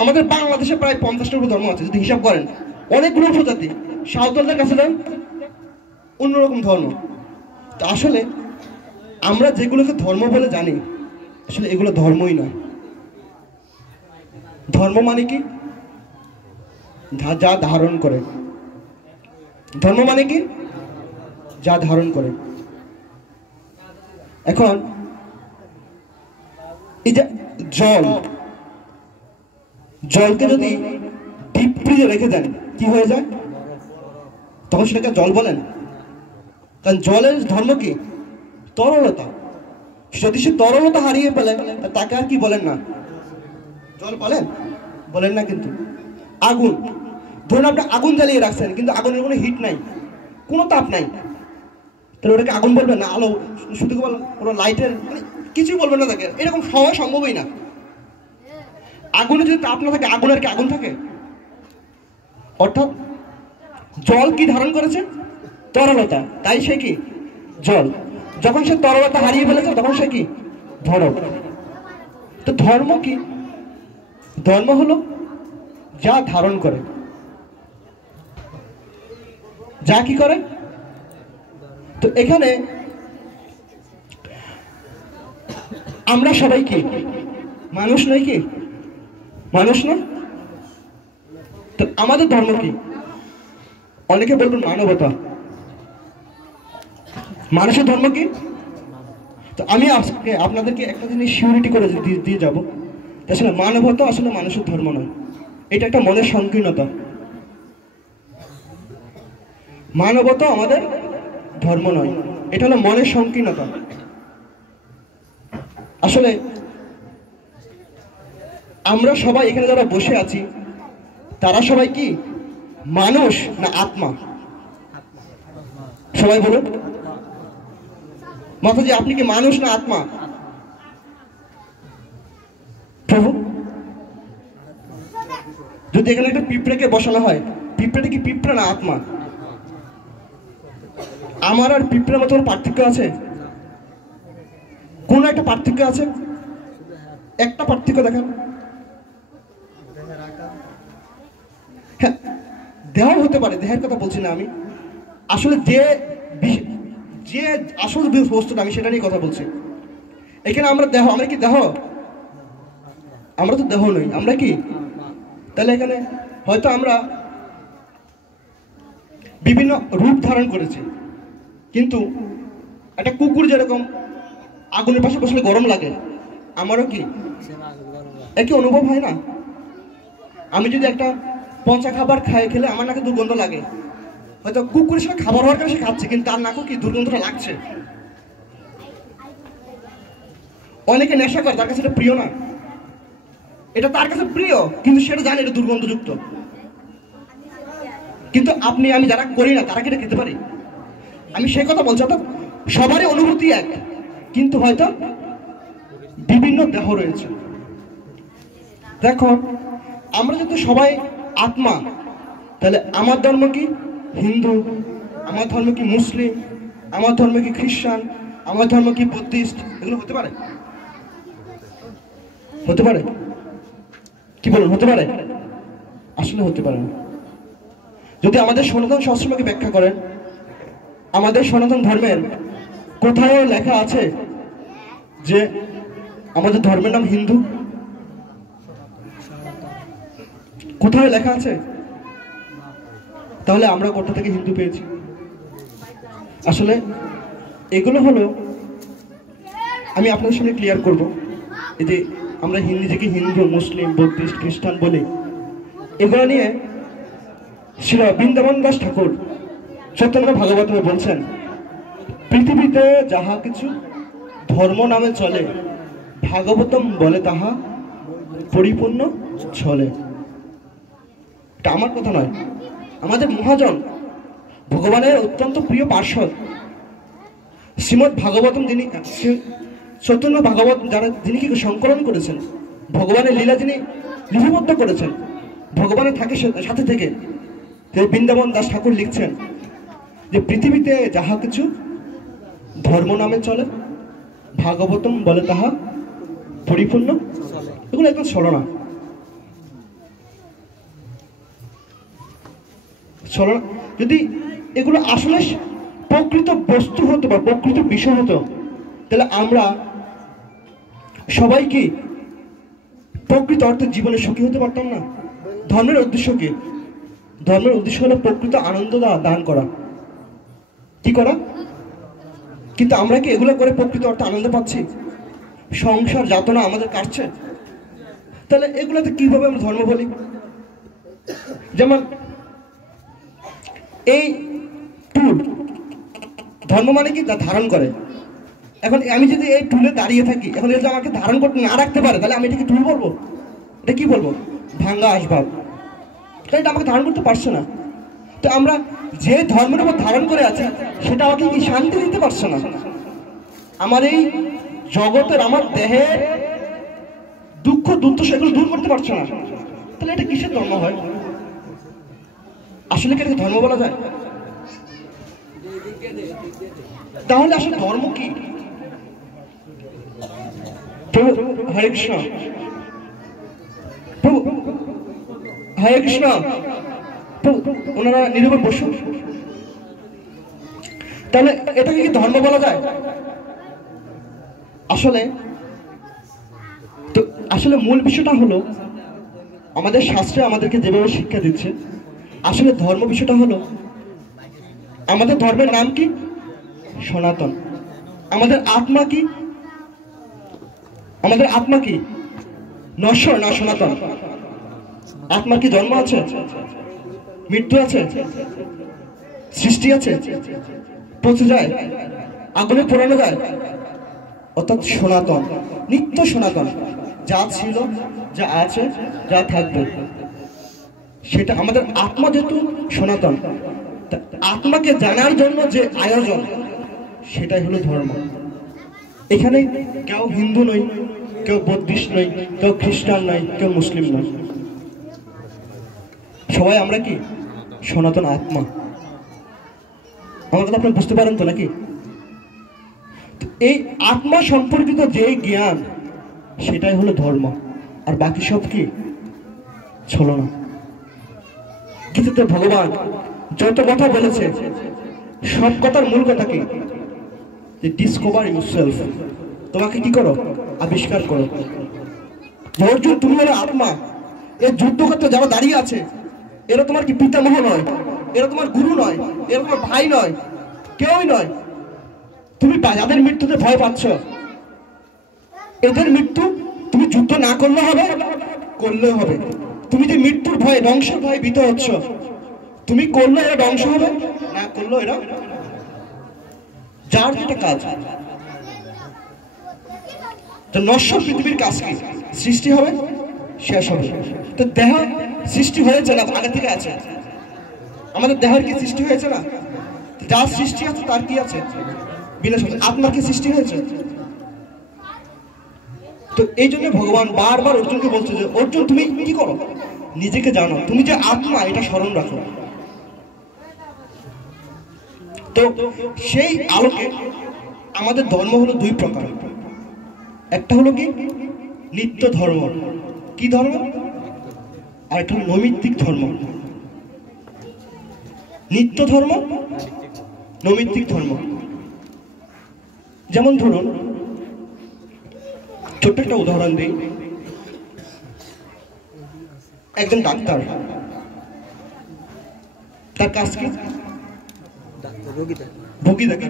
আমাদের বাংলাদেশে প্রায় 50টার উপর ধর্ম আছে যদি হিসাব করেন, অনেকগুলো উপজাতি। সাঁওতালদের কাছে যান, অন্যরকম ধর্ম। তো আসলে আমরা যেগুলোকে ধর্ম বলে জানি, আসলে এগুলো ধর্মই নয়। ধর্ম মানে কি? যা ধারণ করে। ধর্ম মানে কি? যা ধারণ করে। এখন এই যে জলকে যদি ডিপ ফ্রিজে রেখে দেন, কি হয়ে যায়? তখন সেটাকে জল বলেন? কারণ জলের ধর্ম কি? তরলতা। যদি সে তরলতা হারিয়ে ফেলে, তাকে আর কি বলেন না? জল বলেন? বলেন না। কিন্তু আগুন, ধরুন আপনি আগুন জ্বালিয়ে রাখছেন, কিন্তু আগুনের কোনো হিট নাই, কোনো তাপ নাই, তাহলে ওটাকে আগুন বলবেন না? আলো শুধু কোনো লাইটের মানে কিছুই বলবেন না তাকে, এরকম হওয়া সম্ভবই না। আগুনে যদি তাপ না থাকে, আগুনের কি আগুন থাকে? অর্থাৎ জল কি ধারণ করেছে? তরলতা, তাই সে কি? জল। যখন সে তরলতা হারিয়ে ফেলেছে, তখন সে কি? বরফ। তো ধর্ম কি? ধর্ম হলো যা ধারণ করে। যা কি করে? তো এখানে আমরা সবাই কি মানুষ নই? কি মানুষ না? তো আমাদের ধর্ম কি? অনেকে বলবেন মানবতা। মানুষের ধর্ম কি? তো আমি আজকে আপনাদেরকে একটা জিনিস সিউরিটি করে দিয়ে যাব, আসলে মানবতা আসলে মানুষের ধর্ম নয়। এটা একটা মনের সংকীর্ণতা। মানবতা আমাদের ধর্ম নয়, এটা হলো মনের সংকীর্ণতা। আসলে আমরা সবাই এখানে যারা বসে আছি, তারা সবাই কি মানুষ না আত্মা? সবাই বলুন মাতাজি, আপনি কি মানুষ না আত্মা? প্রভু, যদি এখানে একটা পিঁপড়েকে বসানো হয়, পিঁপড়েটা কি পিঁপড়া না আত্মা? আমার আর পিঁপড়ার মতো পার্থক্য আছে? কোন একটা পার্থক্য আছে? একটা পার্থক্য দেখেন। হ্যাঁ, দেহ হতে পারে, দেহের কথা বলছি না আমি। আসলে যে আসল বস্তুটা, আমি সেটা নিয়ে কথা বলছি। এখানে আমরা দেহ, আমরা কি দেহ? আমরা তো দেহ নই, আমরা কি? তাহলে এখানে হয়তো আমরা বিভিন্ন রূপ ধারণ করেছি, কিন্তু একটা কুকুর যেরকম আগুনের পাশে বসলে গরম লাগে, আমারও কি একই অনুভব হয় না? আমি যদি একটা পচা খাবার খেলে আমার নাকে দুর্গন্ধ লাগে, হয়তো কুকুরের সাথে খাবার হওয়ার কারণে সে খাচ্ছে, কিন্তু তার নাকেও কি দুর্গন্ধটা লাগছে। অনেকে নেশা করে, তার কাছে এটা প্রিয় না, এটা তার কাছে প্রিয়, কিন্তু সেটা জানে এটা দুর্গন্ধযুক্ত। কিন্তু আপনি আমি যারা করি না, তারা কি এটা খেতে পারি? আমি সেই কথা বলছি। অর্থাৎ সবারই অনুভূতি এক, কিন্তু হয়তো বিভিন্ন দেহ রয়েছে। দেখো, আমরা যদি সবাই আত্মা, তাহলে আমার ধর্ম কি হিন্দু, আমার ধর্ম কি মুসলিম, আমার ধর্ম কি খ্রিস্টান, আমার ধর্ম কি বুদ্ধিস্ট, এগুলো হতে পারে? হতে পারে? কি বলুন, হতে পারে? আসলে হতে পারে না। যদি আমাদের সনাতন শাস্ত্রকে ব্যাখ্যা করেন, আমাদের সনাতন ধর্মের কোথাও লেখা আছে যে আমাদের ধর্মের নাম হিন্দু? কোথাও লেখা আছে? তাহলে আমরা কোথা থেকে হিন্দু পেয়েছি? আসলে এগুলো হলো, আমি আপনাদের সামনে ক্লিয়ার করব, এই যে আমরা নিজেকে হিন্দু, মুসলিম, বুদ্ধিস্ট, খ্রিস্টান বলি, এগুলো নিয়ে শ্রী বৃন্দাবন দাস ঠাকুর চৈতন্য ভাগবতমে বলছেন, পৃথিবীতে যাহা কিছু ধর্ম নামে চলে, ভাগবতম বলে তাহা পরিপূর্ণ চলে। এটা আমার কথা নয়, আমাদের মহাজন ভগবানের অত্যন্ত প্রিয় পার্শ্বদ শ্রীমৎ ভাগবতম, যিনি চৈতন্য ভাগবত যিনি কি সংকলন করেছেন, ভগবানের লীলা যিনি লিপিবদ্ধ করেছেন, ভগবানের থাকে সাথে থেকে বৃন্দাবন দাস ঠাকুর লিখছেন যে পৃথিবীতে যাহা কিছু ধর্ম নামে চলে, ভাগবতম বলে তাহা পরিপূর্ণ, এগুলো একদম ছলনা। ছলনা। যদি এগুলো আসলে প্রকৃত বস্তু হতো বা প্রকৃত বিষয় হতো, তাহলে আমরা সবাই কি প্রকৃত অর্থে জীবনে সুখী হতে পারতাম না? ধর্মের উদ্দেশ্য কি? ধর্মের উদ্দেশ্য হলো প্রকৃত আনন্দ দান করা, কি করা। কিন্তু আমরা কি এগুলো করে প্রকৃত অর্থে আনন্দ পাচ্ছি? সংসার যাতনা আমাদের কাটছে, তাহলে এগুলোতে কিভাবে আমরা ধর্ম বলি? যেমন এই টুল, ধর্ম মানে কি? তা ধারণ করে। এখন আমি যদি এই টুলে দাঁড়িয়ে থাকি, এখন যদি আমাকে ধারণ করতে না রাখতে পারে, তাহলে আমি এটাকে টুল বলবো? এটা কি বলবো? ভাঙ্গা আসবাব। তাহলে এটা আমাকে ধারণ করতে পারছে না। তো আমরা যে ধর্মের উপর ধারণ করে আছি, সেটা আমাকে কি শান্তি দিতে পারছে না? আমার এই জগতের, আমার দেহের দুঃখ দুঃখ সেগুলো দূর করতে পারছে না, তাহলে এটা কিসের ধর্ম হয়? আসলে কি এটাকে ধর্ম বলা যায়? তাহলে আসলে ধর্ম কি? প্রভু হরে কৃষ্ণ, প্রভু হরে কৃষ্ণ। ওনারা নীরবে বসুন। তাহলে এটাকে কি ধর্ম বলা যায়? আসলে তো আসলে মূল বিষয়টা হলো, আমাদের শাস্ত্রে আমাদেরকে যেভাবে শিক্ষা দিচ্ছে, আসলে ধর্ম বিষয়টা হলো, আমাদের ধর্মের নাম কি? সনাতন। আমাদের আত্মা কি? আমাদের আত্মা কি? নশ্বর না সনাতন? আত্মার কি জন্ম আছে, মৃত্যু আছে, সৃষ্টি আছে, পচে যায়, আগুনে পোড়ানো যায়? অর্থাৎ সনাতন, নিত্য সনাতন, যা ছিল, যা আছে, যা থাকবে, সেটা আমাদের আত্মা যেহেতু সনাতন, আত্মাকে জানার জন্য যে আয়োজন, সেটাই হলো ধর্ম। এখানে কেউ হিন্দু নই, কেউ বৌদ্ধিস্ট নই, কেউ খ্রিস্টান নয়, কেউ মুসলিম নয়, সবাই আমরা কি সনাতন আত্মা। আমার কথা আপনি বুঝতে পারেন তো নাকি? এই আত্মা সম্পর্কিত যে জ্ঞান, সেটাই হলো ধর্ম, আর বাকি সব কি ছলনা। গীতাতে ভগবান যত কথা বলেছে, সব কথার মূল কথা কি? যে ডিসকভার ইউরসেলফ, তোমাকে কি করো? আবিষ্কার করো। অর্জুন, তুমি হলো আত্মা। এই যুদ্ধক্ষেত্রে যারা দাঁড়িয়ে আছে, এরা তোমার কি পিতামহ নয়, এরা তোমার গুরু নয়, এরা তোমার ভাই নয়, কেউই নয়। তুমি যাদের মৃত্যুতে ভয় পাচ্ছ, এদের মৃত্যু তুমি যুদ্ধ না করলে হবে, করলেও হবে। তুমি যে মৃত্যুর ভয়ে, ধ্বংসের ভয়ে ভীত হচ্ছ, তুমি করলে এরা ধ্বংস হবে, না করলেও এরা, যার যেটা কাজ। তো নশ্বর পৃথিবীর কাজ কি? সৃষ্টি হবে, শেষ হবে। তো দেহ সৃষ্টি হয়েছে না, আগে থেকে আছে। আমাদের দেহের কি সৃষ্টি হয়েছে না? যার সৃষ্টি আছে তার কি আছে? বিনাশ হবে। আত্মার কি সৃষ্টি হয়েছে? তো এই জন্য ভগবান বারবার অর্জুনকে বলছে যে, অর্জুন তুমি কি করো? নিজেকে জানো, তুমি যে আত্মা, এটা স্মরণ রাখো। তো সেই আলোকে আমাদের ধর্ম হলো দুই প্রকার। একটা হলো কি নিত্য ধর্ম, কি ধর্ম? আর একটা নৈমিত্তিক ধর্ম। নিত্য ধর্ম, নৈমিত্তিক ধর্ম। যেমন ধরুন, ছোট্ট একটা উদাহরণ দিই। একজন ডাক্তার, তার কাজ কি?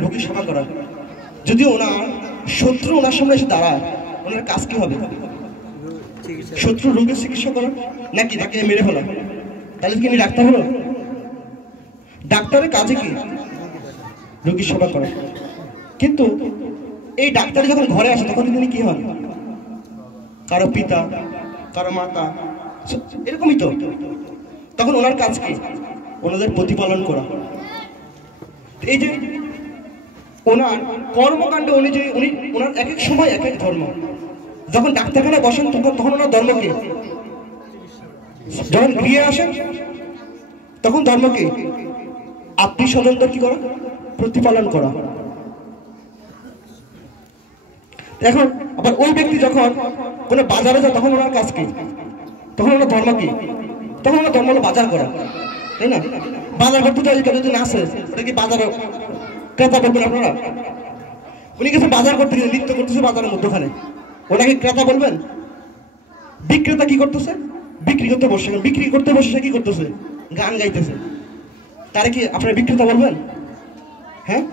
রোগী সেবা করা। যদি ওনার শত্রু ওনার সামনে এসে দাঁড়ায়, ওনার কাজ কি হবে? শত্রু রোগের চিকিৎসা করা, নাকি তাকে মেরে ফেলা? তাহলে কি ডাক্তার হলো? ডাক্তারের কাজে কি? রোগীর সেবা করা। কিন্তু এই ডাক্তার যখন ঘরে আসে, তখন তিনি কি হন? কারো পিতা, কারো মাতা, এরকমই তো। তখন ওনার কাজ কি? ওনাদের প্রতিপালন করা। এই যে ওনার কর্মকাণ্ড অনুযায়ী ওনার এক এক সময় এক এক ধর্ম। যখন ডাক্তারখানায় বসেন, তখন ওনার ধর্ম কি? যখন গৃহে আসেন, তখন ধর্ম কি? আত্মীয় স্বজনদের কি করা, প্রতিপালন করা। এখন আবার ওই ব্যক্তি যখন কোনো বাজারে যায় তখন ওনার কাজ কি, তখন ওনার ধর্ম কি, তখন ওনার ধর্ম হলো বাজার করা, তাই না? বাজার করতে চাই যদি না আসে ওটা কি বাজারে ক্রেতা বলবেন আপনারা? উনি কিছু বাজার করতে গেছে, নৃত্য করতেছে বাজারের মধ্যখানে, ওনাকে ক্রেতা বলবেন? বিক্রেতা কি করতেছে, বিক্রি করতে বসে, বিক্রি করতে বসে সে কি করতেছে, গান গাইতেছে, তারে কি আপনারা বিক্রেতা বলবেন? হ্যাঁ,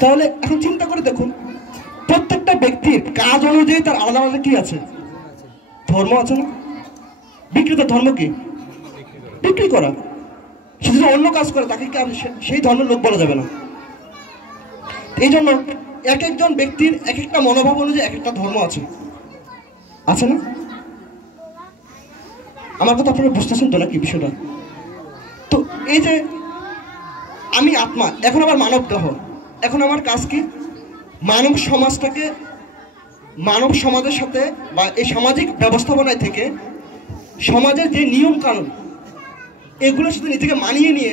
তাহলে এখন চিন্তা করে দেখুন, প্রত্যেকটা ব্যক্তির কাজ অনুযায়ী তার আলাদা আলাদা কি আছে, ধর্ম আছে না? বিক্রেতার ধর্ম কি, বিক্রি করা। সে যদি অন্য কাজ করে তাকে কি সেই ধর্মের লোক বলা যাবে না। এই জন্য এক একজন ব্যক্তির এক একটা মনোভাব অনুযায়ী এক একটা ধর্ম আছে, আছে না? আমার কথা আপনারা বুঝতেছেন তো নাকি বিষয়টা? তো এই যে আমি আত্মা, এখন আমার মানব দেহ, এখন আমার কাজ কি, মানব সমাজটাকে, মানব সমাজের সাথে বা এই সামাজিক ব্যবস্থাপনায় থেকে সমাজের যে নিয়ম কানুন এগুলোর সাথে নিজেকে মানিয়ে নিয়ে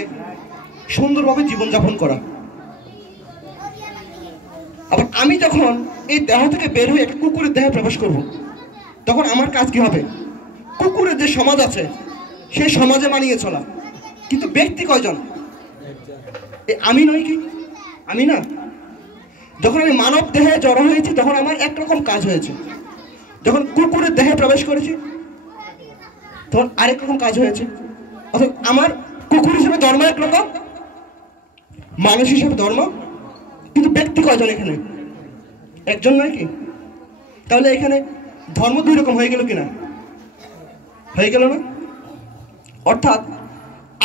সুন্দরভাবে জীবনযাপন করা। আবার আমি যখন এই দেহ থেকে বের হয়ে একটা কুকুরের দেহে প্রবেশ করব, তখন আমার কাজ কি হবে, কুকুরের যে সমাজ আছে সেই সমাজে মানিয়ে চলা। কিন্তু ব্যক্তি কয়জন, আমি নই কি, আমি না? যখন আমি মানব দেহে জড়ো হয়েছি তখন আমার একরকম কাজ হয়েছে, যখন কুকুরের দেহে প্রবেশ করেছি তখন আরেক রকম কাজ হয়েছে। অর্থাৎ আমার কুকুর হিসেবে ধর্ম একরকম, মানুষ হিসেবে ধর্ম, কিন্তু ব্যক্তি কয়জন এখানে, একজন নয় কি? তাহলে এখানে ধর্ম দুই রকম হয়ে গেল কিনা, হয়ে গেল না? অর্থাৎ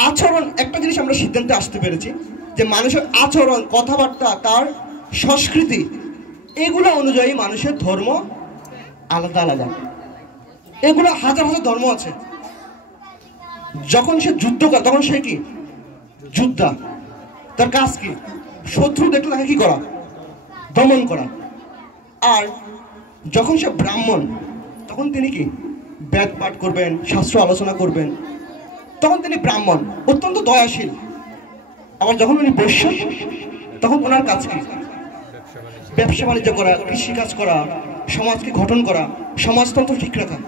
আচরণ, একটা জিনিস আমরা সিদ্ধান্তে আসতে পেরেছি যে মানুষের আচরণ, কথাবার্তা, তার সংস্কৃতি, এগুলো অনুযায়ী মানুষের ধর্ম আলাদা আলাদা। এগুলো হাজার হাজার ধর্ম আছে। যখন সে যুদ্ধ করে তখন সে কি, যোদ্ধা, তার কাজ কি, শত্রু দেখলে তাকে কি করা, দমন করা। আর যখন সে ব্রাহ্মণ তখন তিনি কি, বেদ পাঠ করবেন, শাস্ত্র আলোচনা করবেন, তখন তিনি ব্রাহ্মণ, অত্যন্ত দয়াশীল। আবার যখন উনি বৈশ্য তখন ওনার কাজ কি, ব্যবসা বাণিজ্য করা, কৃষিকাজ করা, সমাজকে গঠন করা, সমাজতন্ত্র ঠিক রাখা।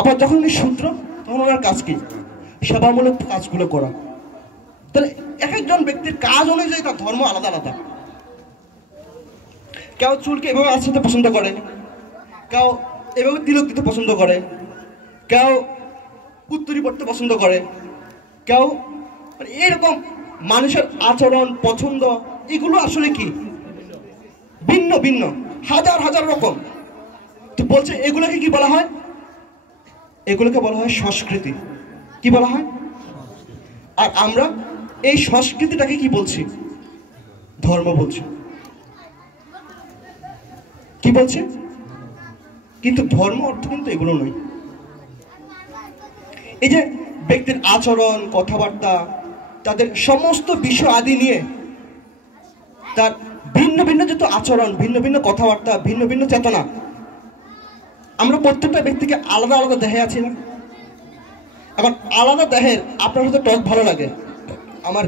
আবার যখন উনি শূদ্র তখন ওনার কাজ কি, সেবামূলক কাজগুলো করা। তাহলে এক একজন ব্যক্তির কাজ অনুযায়ী তার ধর্ম আলাদা আলাদা। কেউ চুলকে এভাবে আঁচড়াতে পছন্দ করে, কেউ এভাবে তিলক দিতে পছন্দ করে, কেউ উত্তরী পড়তে পছন্দ করে, কেউ এরকম। মানুষের আচরণ, পছন্দ, এগুলো আসলে কি ভিন্ন ভিন্ন, হাজার হাজার রকম। তো বলছে এগুলোকে কি বলা হয়, এগুলোকে বলা হয় সংস্কৃতি। কি বলা হয়? আর আমরা এই সংস্কৃতিটাকে কি বলছি, ধর্ম বলছি। কি বলছে? কিন্তু ধর্ম অর্থ কিন্তু এগুলো নয়। এই যে ব্যক্তির আচরণ, কথাবার্তা, তাদের সমস্ত বিষয় আদি নিয়ে তার ভিন্ন ভিন্ন যত আচরণ, ভিন্ন ভিন্ন কথাবার্তা, ভিন্ন ভিন্ন চেতনা, আমরা প্রত্যেকটা ব্যক্তিকে আলাদা আলাদা দেহে আছি না? এখন আলাদা দেহের, আপনার হয়তো টক ভালো লাগে, আমার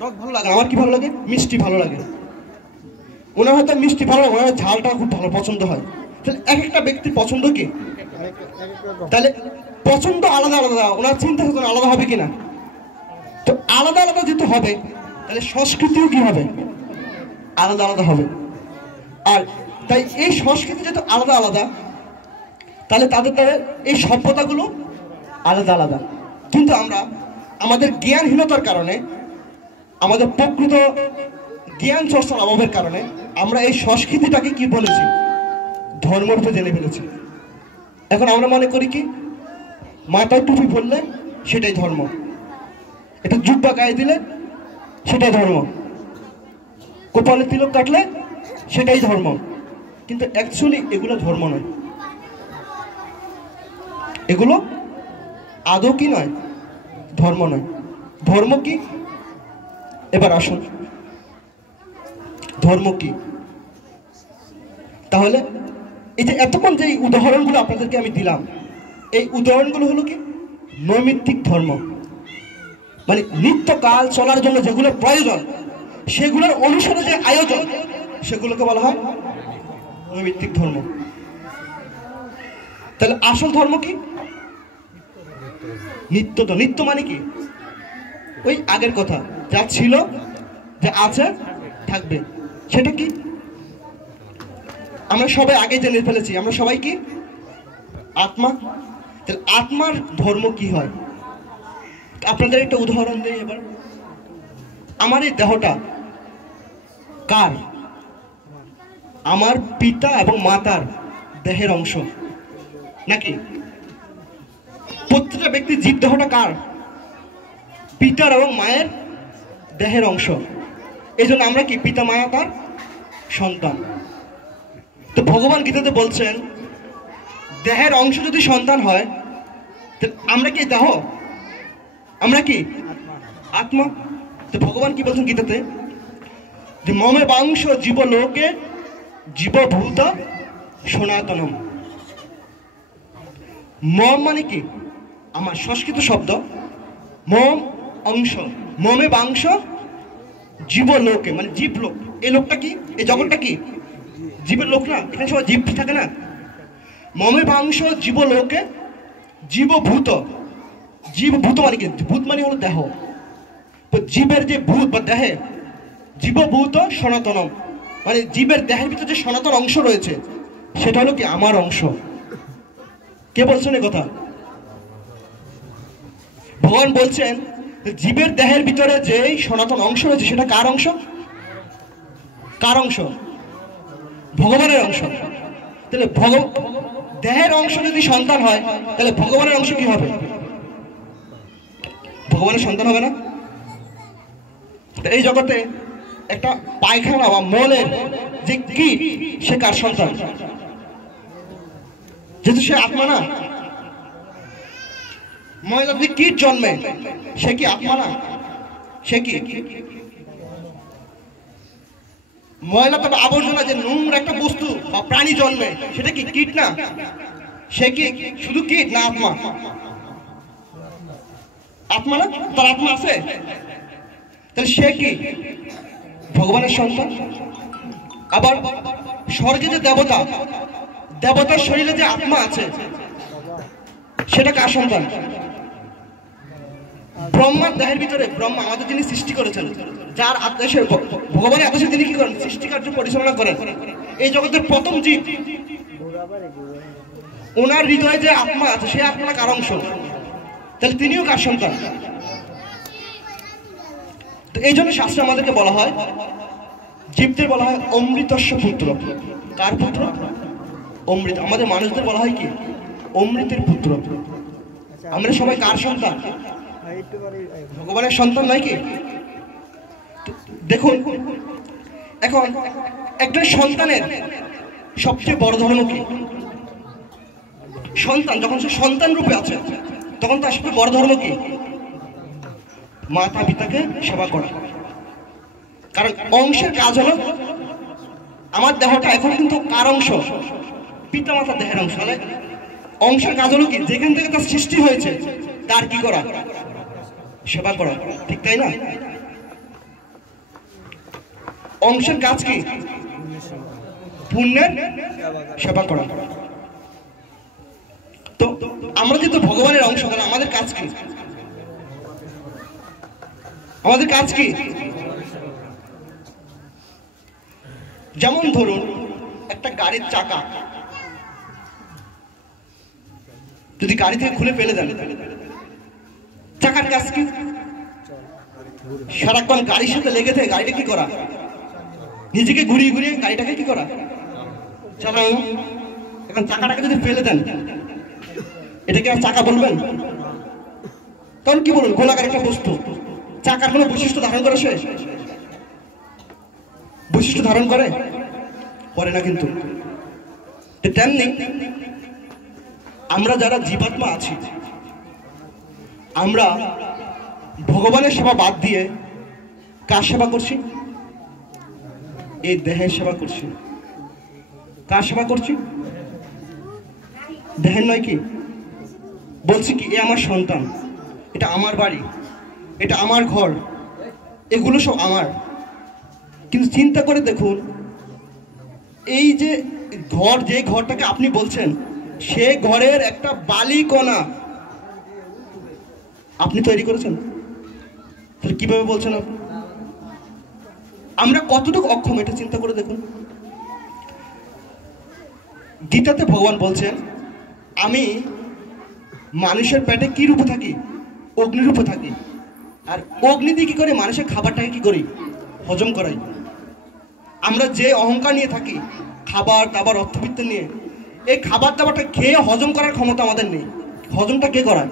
টক ভালো লাগে, আমার কি ভালো লাগে, মিষ্টি ভালো লাগে, ওনার হয়তো মিষ্টি ভালো লাগে, ওনার ঝালটা খুব ভালো পছন্দ হয়। তাহলে এক একটা ব্যক্তির পছন্দ কি, তাহলে পছন্দ আলাদা আলাদা, ওনার চিন্তা চেতনা আলাদা হবে কিনা? তো আলাদা আলাদা যেহেতু হবে তাহলে সংস্কৃতিও কি হবে, আলাদা আলাদা হবে। আর তাই এই সংস্কৃতি যেহেতু আলাদা আলাদা, তাহলে তাদের এই সভ্যতাগুলো আলাদা আলাদা। কিন্তু আমরা আমাদের জ্ঞানহীনতার কারণে, আমাদের প্রকৃত জ্ঞান চর্চার অভাবের কারণে আমরা এই সংস্কৃতিটাকে কি বলেছি, ধর্মরূপে জেনে ফেলেছি। এখন আমরা মনে করি কি, মাথায় টুপি পরলে সেটাই ধর্ম, এটা জুব্বা গায়ে দিলে সেটাই ধর্ম, কপালে তিলক কাটলে সেটাই ধর্ম। কিন্তু অ্যাকচুয়ালি এগুলো ধর্ম নয়, এগুলো আদৌ কি নয়, ধর্ম নয়। ধর্ম কি? এবার আসুন, ধর্ম কি? তাহলে এই যে এতক্ষণ যে উদাহরণগুলো আপনাদেরকে আমি দিলাম, এই উদাহরণগুলো হলো কি নৈমিত্তিক ধর্ম। মানে নিত্যকাল চলার জন্য যেগুলো প্রয়োজন সেগুলোর অনুসারে যে আয়োজন সেগুলোকে বলা হয় নৈমিত্তিক ধর্ম। তাহলে আসল ধর্ম কি? নিত্য। তো নিত্য মানে কি? ওই আগের কথা, যা ছিল, যা আছে, থাকবে, সেটা কি? আমরা সবাই আগে জেনে ফেলেছি, আমরা সবাই কি? আত্মা। তাহলে আত্মার ধর্ম কি হয়? আপনাদের একটা উদাহরণ দিই এবার। আমার এই দেহটা কার? আমার পিতা এবং মাতার দেহের অংশ নাকি? প্রত্যেকটা ব্যক্তির জীব দেহটা কার? পিতার এবং মায়ের দেহের অংশ। এই জন্য আমরা কি পিতা মায়া তার সন্তান। তো ভগবান গীতাতে বলছেন দেহের অংশ যদি সন্তান হয়, আমরা কি দেহ? আমরা কি আত্মা? তো ভগবান কি বলছেন গীতাতে? যে মমে বাংশ জীবলোকে জীবভূত সনাতনম। মম মানে কি? আমার সংস্কৃত শব্দ মম, অংশ। মমে বাংশ জীবলোকে মানে জীবলোক। এই লোকটা কি? এই জগৎটা কি? জীবের লোক না? এখানে সবাই জীব থাকে না? মমে বাংশ জীবলোকে জীবভূত। জীবভূত মানে কি? ভূত মানে হলো দেহ। তো জীবের যে ভূত বা দেহে জীবভূত সনাতনম মানে জীবের দেহের ভিতরে যে সনাতন অংশ রয়েছে সেটা হলো কি? আমার অংশ। কে বলছেন এই কথা? ভগবান বলছেন জীবের দেহের ভিতরে যে সনাতন অংশ রয়েছে সেটা কার অংশ? কার অংশ? ভগবানের অংশ। তাহলে দেহের অংশ যদি সন্তান হয় তাহলে ভগবানের অংশ কি হবে? ভগবানের সন্তান হবে না? এই জগতে একটা পায়খানা বা মলের যে কি, সে কার সন্তান? যেহেতু সে আত্মা না। ময়লা যদি কীট জন্মে সে কি আত্মা না? সে কি? ময়লা তবে আবর্জনা, যে নোংরা একটা বস্তু বা প্রাণী জন্মে সেটা কি কীট না? সে কি শুধু কীট না আত্মা? আত্মা না? তার আত্মা আছে। তাহলে সে কি? ভগবানের সন্তান। আবার স্বর্গে যে দেবতা, দেবতার শরীরে যে আত্মা আছে সেটা কার সন্তান? ব্রহ্মার দেহের ভিতরে ব্রহ্মা আমাদের যিনি সৃষ্টি করেছেন, যার আদেশে ভগবানের আদেশে তিনি কি করেন? সৃষ্টি কার্য পরিচালনা করেন। এই জগতের প্রথম জীব, ওনার হৃদয়ে যে আত্মা আছে সেই আত্মাটা কার অংশ? তাহলে তিনিও কার সন্তান? তো এই জন্য শাস্ত্রে আমাদেরকে বলা হয়, জীবদের বলা হয় অমৃতস্য পুত্র। কার পুত্র? অমৃত। আমাদের মানুষদের বলা হয় কি? অমৃতের পুত্র। আমরা সবাই কার সন্তান? ভগবানের সন্তান নয় কি? দেখুন, এখন একজন সন্তানের সবচেয়ে বড় ধর্ম কি? সন্তান যখন সে সন্তান রূপে আছে তখন তার সবচেয়ে বড় ধর্ম কি? মাতা পিতাকে সেবা করা। কারণ অংশের কাজ হলো, আমার দেহটা এখন কিন্তু কার অংশ? পিতা মাতার দেহের অংশ। অংশের কাজ হলো কি? যেখান থেকে তার সৃষ্টি হয়েছে তার কি করা? সেবা করা। ঠিক তাই না? অংশের কাজ কি? পুণ্যের সেবা করা। তো আমরা যেহেতু ভগবানের অংশ, তাহলে আমাদের কাজ কি? আমাদের কাজ কি? যেমন ধরুন একটা গাড়ির চাকা যদি গাড়ি থেকে খুলে ফেলে দেন, চাকার কাজ কি? সারাক্ষণ গাড়ির সাথে লেগে থেকে গাড়িটা কি করা? নিজেকে ঘুরিয়ে ঘুরিয়ে গাড়িটাকে কি করা? চালানো। এখন চাকাটাকে যদি ফেলে দেন, এটাকে আর চাকা বলবেন? তখন কি বলুন? গোলাকার একটা বস্তু। চাকার কোনো বৈশিষ্ট্য ধারণ করে? সে বৈশিষ্ট্য ধারণ করে? করে না। কিন্তু তেমনি আমরা যারা জীবাত্মা আছি, আমরা ভগবানের সেবা বাদ দিয়ে কার সেবা করছি? এই দেহের সেবা করছি। কার সেবা করছি? দেহের নয় কি? বলছি কি এ আমার সন্তান, এটা আমার বাড়ি, এটা আমার ঘর, এগুলো সব আমার। কিন্তু চিন্তা করে দেখুন, এই যে ঘর, যে ঘরটাকে আপনি বলছেন, সে ঘরের একটা বালিকণা আপনি তৈরি করেছেন। তাহলে কিভাবে বলছেন আপনি? আমরা কতটুকু অক্ষম এটা চিন্তা করে দেখুন। গীতাতে ভগবান বলছেন, আমি মানুষের পেটে কি রূপে থাকি? অগ্নিরূপে থাকি। আর অগ্নি দিয়ে কি করে? মানুষের খাবারটাকে কি করি? হজম করাই। আমরা যে অহংকার নিয়ে থাকি, খাবার দাবার অর্থবিত্ত নিয়ে, এই খাবার দাবারটা খেয়ে হজম করার ক্ষমতা আমাদের নেই। হজমটা কে করায়?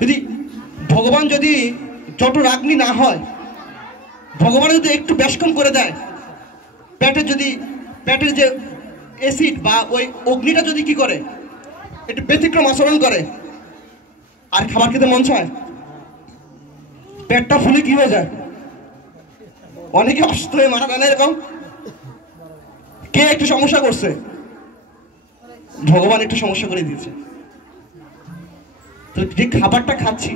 যদি ভগবান যদি জঠরাগ্নি না হয়, ভগবান যদি একটু ব্যাসকম করে দেয়, পেটের যে অ্যাসিড বা ওই অগ্নিটা যদি কি করে, একটু ব্যতিক্রম আচরণ করে, আর খাবার খেতে মন চায়, পেটটা ফুলে কি হয়ে যায়? অনেকে অসুস্থ হয়ে মারা যায় না এরকম? কে একটু সমস্যা করছে? ভগবান একটু সমস্যা করে দিয়েছে। যে খাবারটা খাচ্ছি,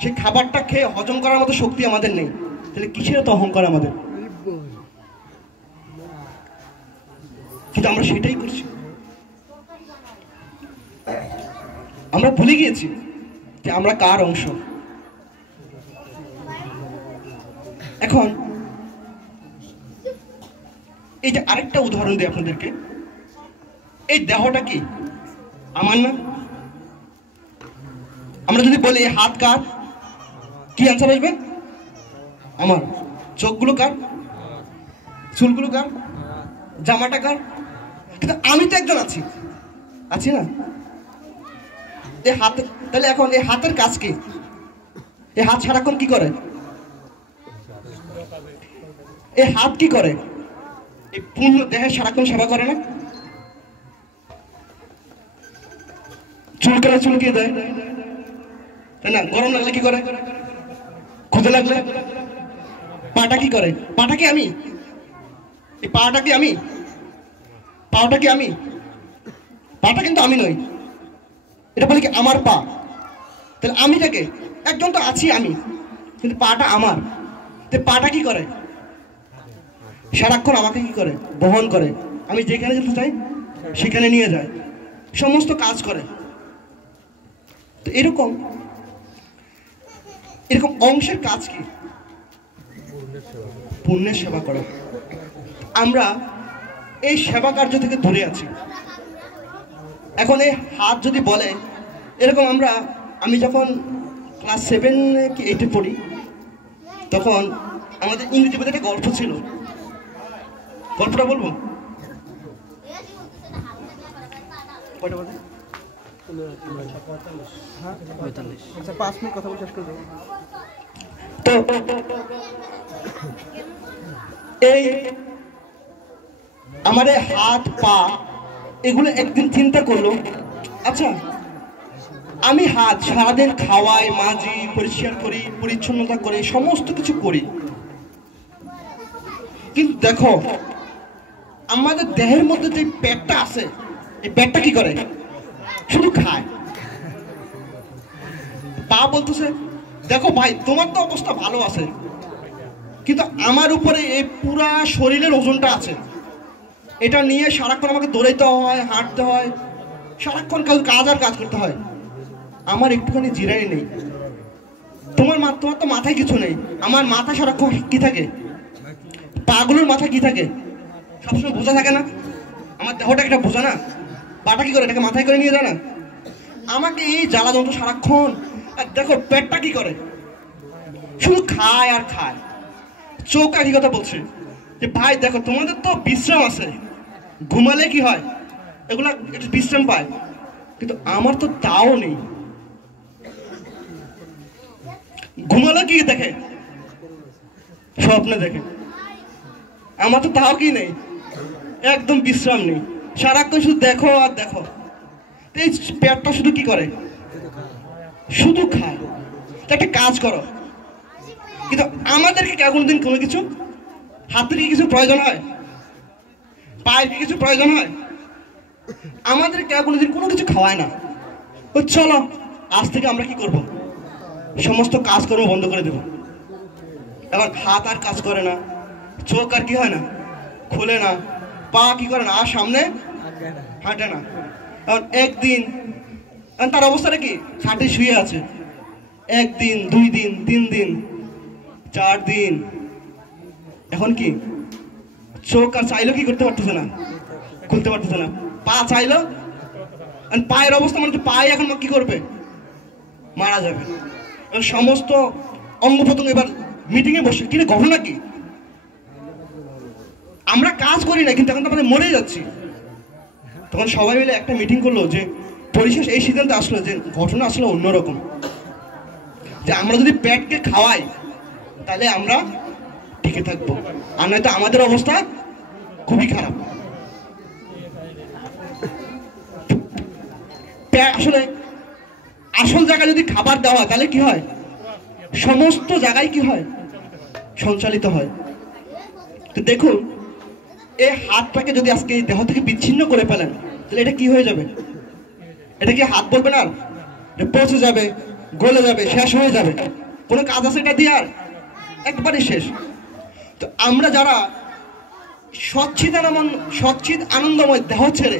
সেই খাবারটা খেয়ে হজম করার মতো শক্তি আমাদের নেই, তাহলে কিসের এত অহংকার আমাদের? কিন্তু আমরা সেটাই করছি। আমরা ভুলে গিয়েছি যে আমরা কার অংশ। এখন এই যে আরেকটা উদাহরণ দিই আপনাদেরকে, এই দেহটা কি আমার না? আমরা যদি বলি হাত কার, কি অ্যান্সার আসবে? আমার। চোখগুলো কার? চুলগুলো কার? জামাটা কার? কিন্তু আমি তো একজন আছি না? এই হাত, তাহলে এখন এই হাতের কাজ কি? এই হাত সারাক্ষণ কি করে? এই হাত কি করে? এই পূর্ণ দেহের সারাক্ষণ সেবা করে না? চুলকিয়ে দেয়, তাই না? গরম লাগলে কি করে? ক্ষুধে লাগলে? পাটা কি করে? পাটা কি আমি? এই পাটা কি আমি? পাটা কি আমি? পাটা কিন্তু আমি নই। এটা বলি কি আমার পা। তাহলে আমিটাকে, একজন তো আছি আমি, কিন্তু পাটা আমার। তো পাটা কি করে? সারাক্ষণ আমাকে কি করে? বহন করে। আমি যেখানে যেতে চাই সেখানে নিয়ে যায়, সমস্ত কাজ করে। তো এরকম অংশের কাজ কি? পুণ্যের সেবা করা। আমরা এই সেবা কার্য থেকে দূরে আছি। এখন এই হাত যদি বলে, এরকম আমি যখন ক্লাস 7 কি 8 পড়ি, তখন আমাদের ইংরেজি বইতে একটা গল্প ছিল। গল্পটা বলবো? কয়টা বাজে? 45। আচ্ছা, 5 মিনিট কথা বলে শেষ করে দেবো। তো এই আমাদের হাত পা এগুলো একদিন চিন্তা করলো, আচ্ছা আমি হাত সারাদিন খাওয়াই, মাজি, পরিষ্কার করি, পরিচ্ছন্নতা করি, সমস্ত কিছু করি, কিন্তু দেখো আমাদের দেহের মধ্যে যে পেটটা আছে, এই পেটটা কি করে? শুধু খায়। পা বলতেছে, দেখো ভাই তোমার তো অবস্থা ভালো আছে, কিন্তু আমার উপরে এই পুরা শরীরের ওজনটা আছে, এটা নিয়ে সারাক্ষণ আমাকে দৌড়াইতে হয়, হাঁটতে হয়, সারাক্ষণ কাজ করতে হয়, আমার একটুখানি জিরানি নেই। তোমার তো মাথায় কিছু নেই, আমার মাথা সারাক্ষণ কি থাকে? পাগুলোর মাথা কি থাকে? সবসময় বোঝা থাকে না? আমার দেহটা এটা বোঝা না? পাটা কি করে? এটাকে মাথায় করে নিয়ে যায় না? আমাকে এই জ্বালা যন্ত্র সারাক্ষণ। আর দেখো পেটটা কি করে? শুধু খায় আর খায়। চোখ একই কথা বলছে যে ভাই দেখো তোমাদের তো বিশ্রাম আছে, ঘুমালে কি হয়? এগুলা একটু বিশ্রাম পায়, কিন্তু আমার তো তাও নেই। ঘুমালে কি দেখে? স্বপ্নে দেখে। আমার তো তাও কি নেই, একদম বিশ্রাম নেই, সারাক্ষণ শুধু দেখো আর দেখো। এই পেটটা শুধু কি করে? শুধু খায়। একটা কাজ করো, কিন্তু আমাদেরকে কোনোদিন কোনো কিছু, হাতের কি কিছু প্রয়োজন হয়? পায়ের কি কিছু প্রয়োজন হয়? আমাদের কোনোদিন কোনো কিছু খাওয়ায় না। চলো আজ থেকে আমরা কি করব? সমস্ত কাজকর্ম বন্ধ করে দেব। এখন হাত আর কাজ করে না, চোখ আর কি হয় না, খোলে না, পা কি করে না, আর সামনে হাঁটে না। এখন একদিন তার অবস্থাটা কি, খাটে শুয়ে আছে। একদিন, 2 দিন, 3 দিন, 4 দিন, এখন কি চোখ আর চাইলেও কি করতে পারতেছে না, খুলতে পারতেছে না। পা চাইলো, পায়ের অবস্থা মানে পায়ে এখন কি করবে, মারা যাবে। সমস্ত অঙ্গ প্রত্যঙ্গ এবার মিটিং এ বসে, কিরে ঘটনা কি, আমরা কাজ করি না কিন্তু এখন তো আমাদের মরে যাচ্ছি। তখন সবাই মিলে একটা মিটিং করলো, যে পরিশেষ এই সিদ্ধান্তে আসলো যে ঘটনা আসলে অন্যরকম, যে আমরা যদি পেটকে খাওয়াই তাহলে আমরা টিকে থাকবো, আর নয়তো আমাদের অবস্থা খুবই খারাপ। আসলে আসল জায়গায় যদি খাবার দেওয়া তাহলে কি হয়, সমস্ত জায়গায় কি হয়, সঞ্চালিত হয়। তো দেখুন, এই হাতটাকে যদি আজকে এই দেহ থেকে বিচ্ছিন্ন করে ফেলেন তাহলে এটা কি হয়ে যাবে, এটা কি হাত বলবেন আর, পচে যাবে, গলে যাবে, শেষ হয়ে যাবে, কোনো কাজ আছে এটা দিয়ে আর, একবারে শেষ। তো আমরা যারা সচ্ছিদ আনন্দময় দেহ ছেড়ে,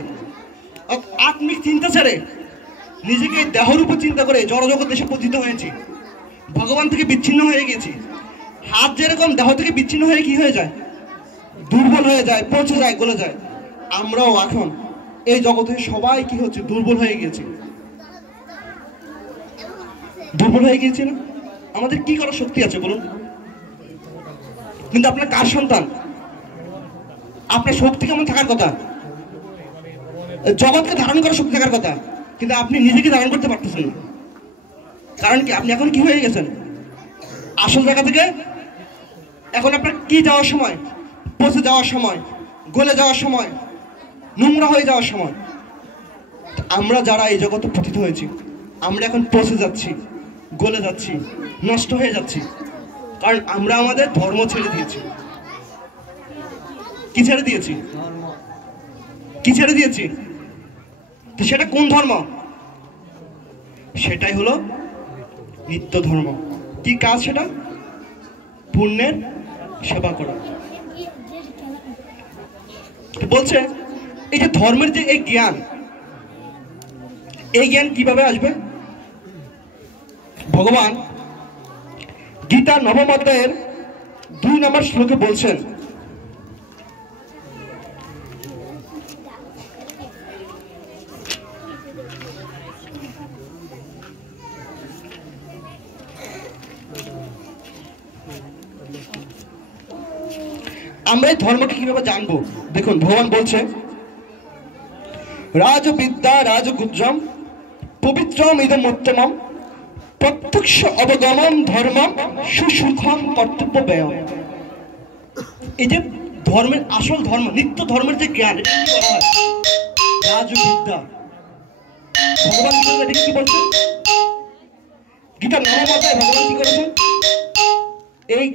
আত্মিক চিন্তা ছেড়ে নিজেকে দেহর উপর চিন্তা করে জড়জগৎ দেশে পতিত হয়েছি, ভগবান থেকে বিচ্ছিন্ন হয়ে গেছি। হাত যেরকম দেহ থেকে বিচ্ছিন্ন হয়ে কি হয়ে যায়, দুর্বল হয়ে যায়, পচে যায়, গলে যায়। আমরাও এখন এই জগতে সবাই কি হচ্ছে, দুর্বল হয়ে গেছি। দুর্বল হয়ে গিয়েছি না, আমাদের কি করার শক্তি আছে বলুন? কিন্তু আপনার কার সন্তান, আপনার শক্তি কেমন থাকার কথা, জগৎকে ধারণ করার শক্তি থাকার কথা, কিন্তু আপনি নিজেকে ধারণ করতে পারতেছেন না। কারণ কি, আপনি এখন কি হয়ে গেছেন, আসল জায়গা থেকে এখন আপনার কি যাওয়ার সময়, পচে যাওয়ার সময়, গলে যাওয়ার সময়, নোংরা হয়ে যাওয়ার সময়। আমরা যারা এই জগতে পতিত হয়েছি, আমরা এখন পচে যাচ্ছি, গলে যাচ্ছি, নষ্ট হয়ে যাচ্ছি, কারণ আমরা আমাদের ধর্ম ছেড়ে দিয়েছি। কি ছেড়ে দিয়েছি, কি ছেড়ে দিয়েছি? তো সেটা কোন ধর্ম? সেটাই হলো নিত্য ধর্ম। কি কাজ সেটা? পুণ্যের সেবা করা। বলছে এই যে ধর্মের যে এই জ্ঞান, এই জ্ঞান কিভাবে আসবে? ভগবান গীতা 9ম অধ্যায়ের 2 নম্বর শ্লোকে বলছেন, আমরা এই ধর্মকে কিভাবে জানবো? দেখুন ভগবান বলছে, রাজবিদ্যা রাজগুজ্জম পবিত্রম ইদম উত্তমম প্রত্যক্ষ অবগমম ধর্মম সুসুখম কর্তব্য ব্যয়। এই যে ধর্মের আসল ধর্ম, নিত্য ধর্মের যে জ্ঞান, রাজবিদ্যা। ভগবান কি বলছেন? গীতা 9ম অধ্যায়ে ভগবান কি করেছেন? এই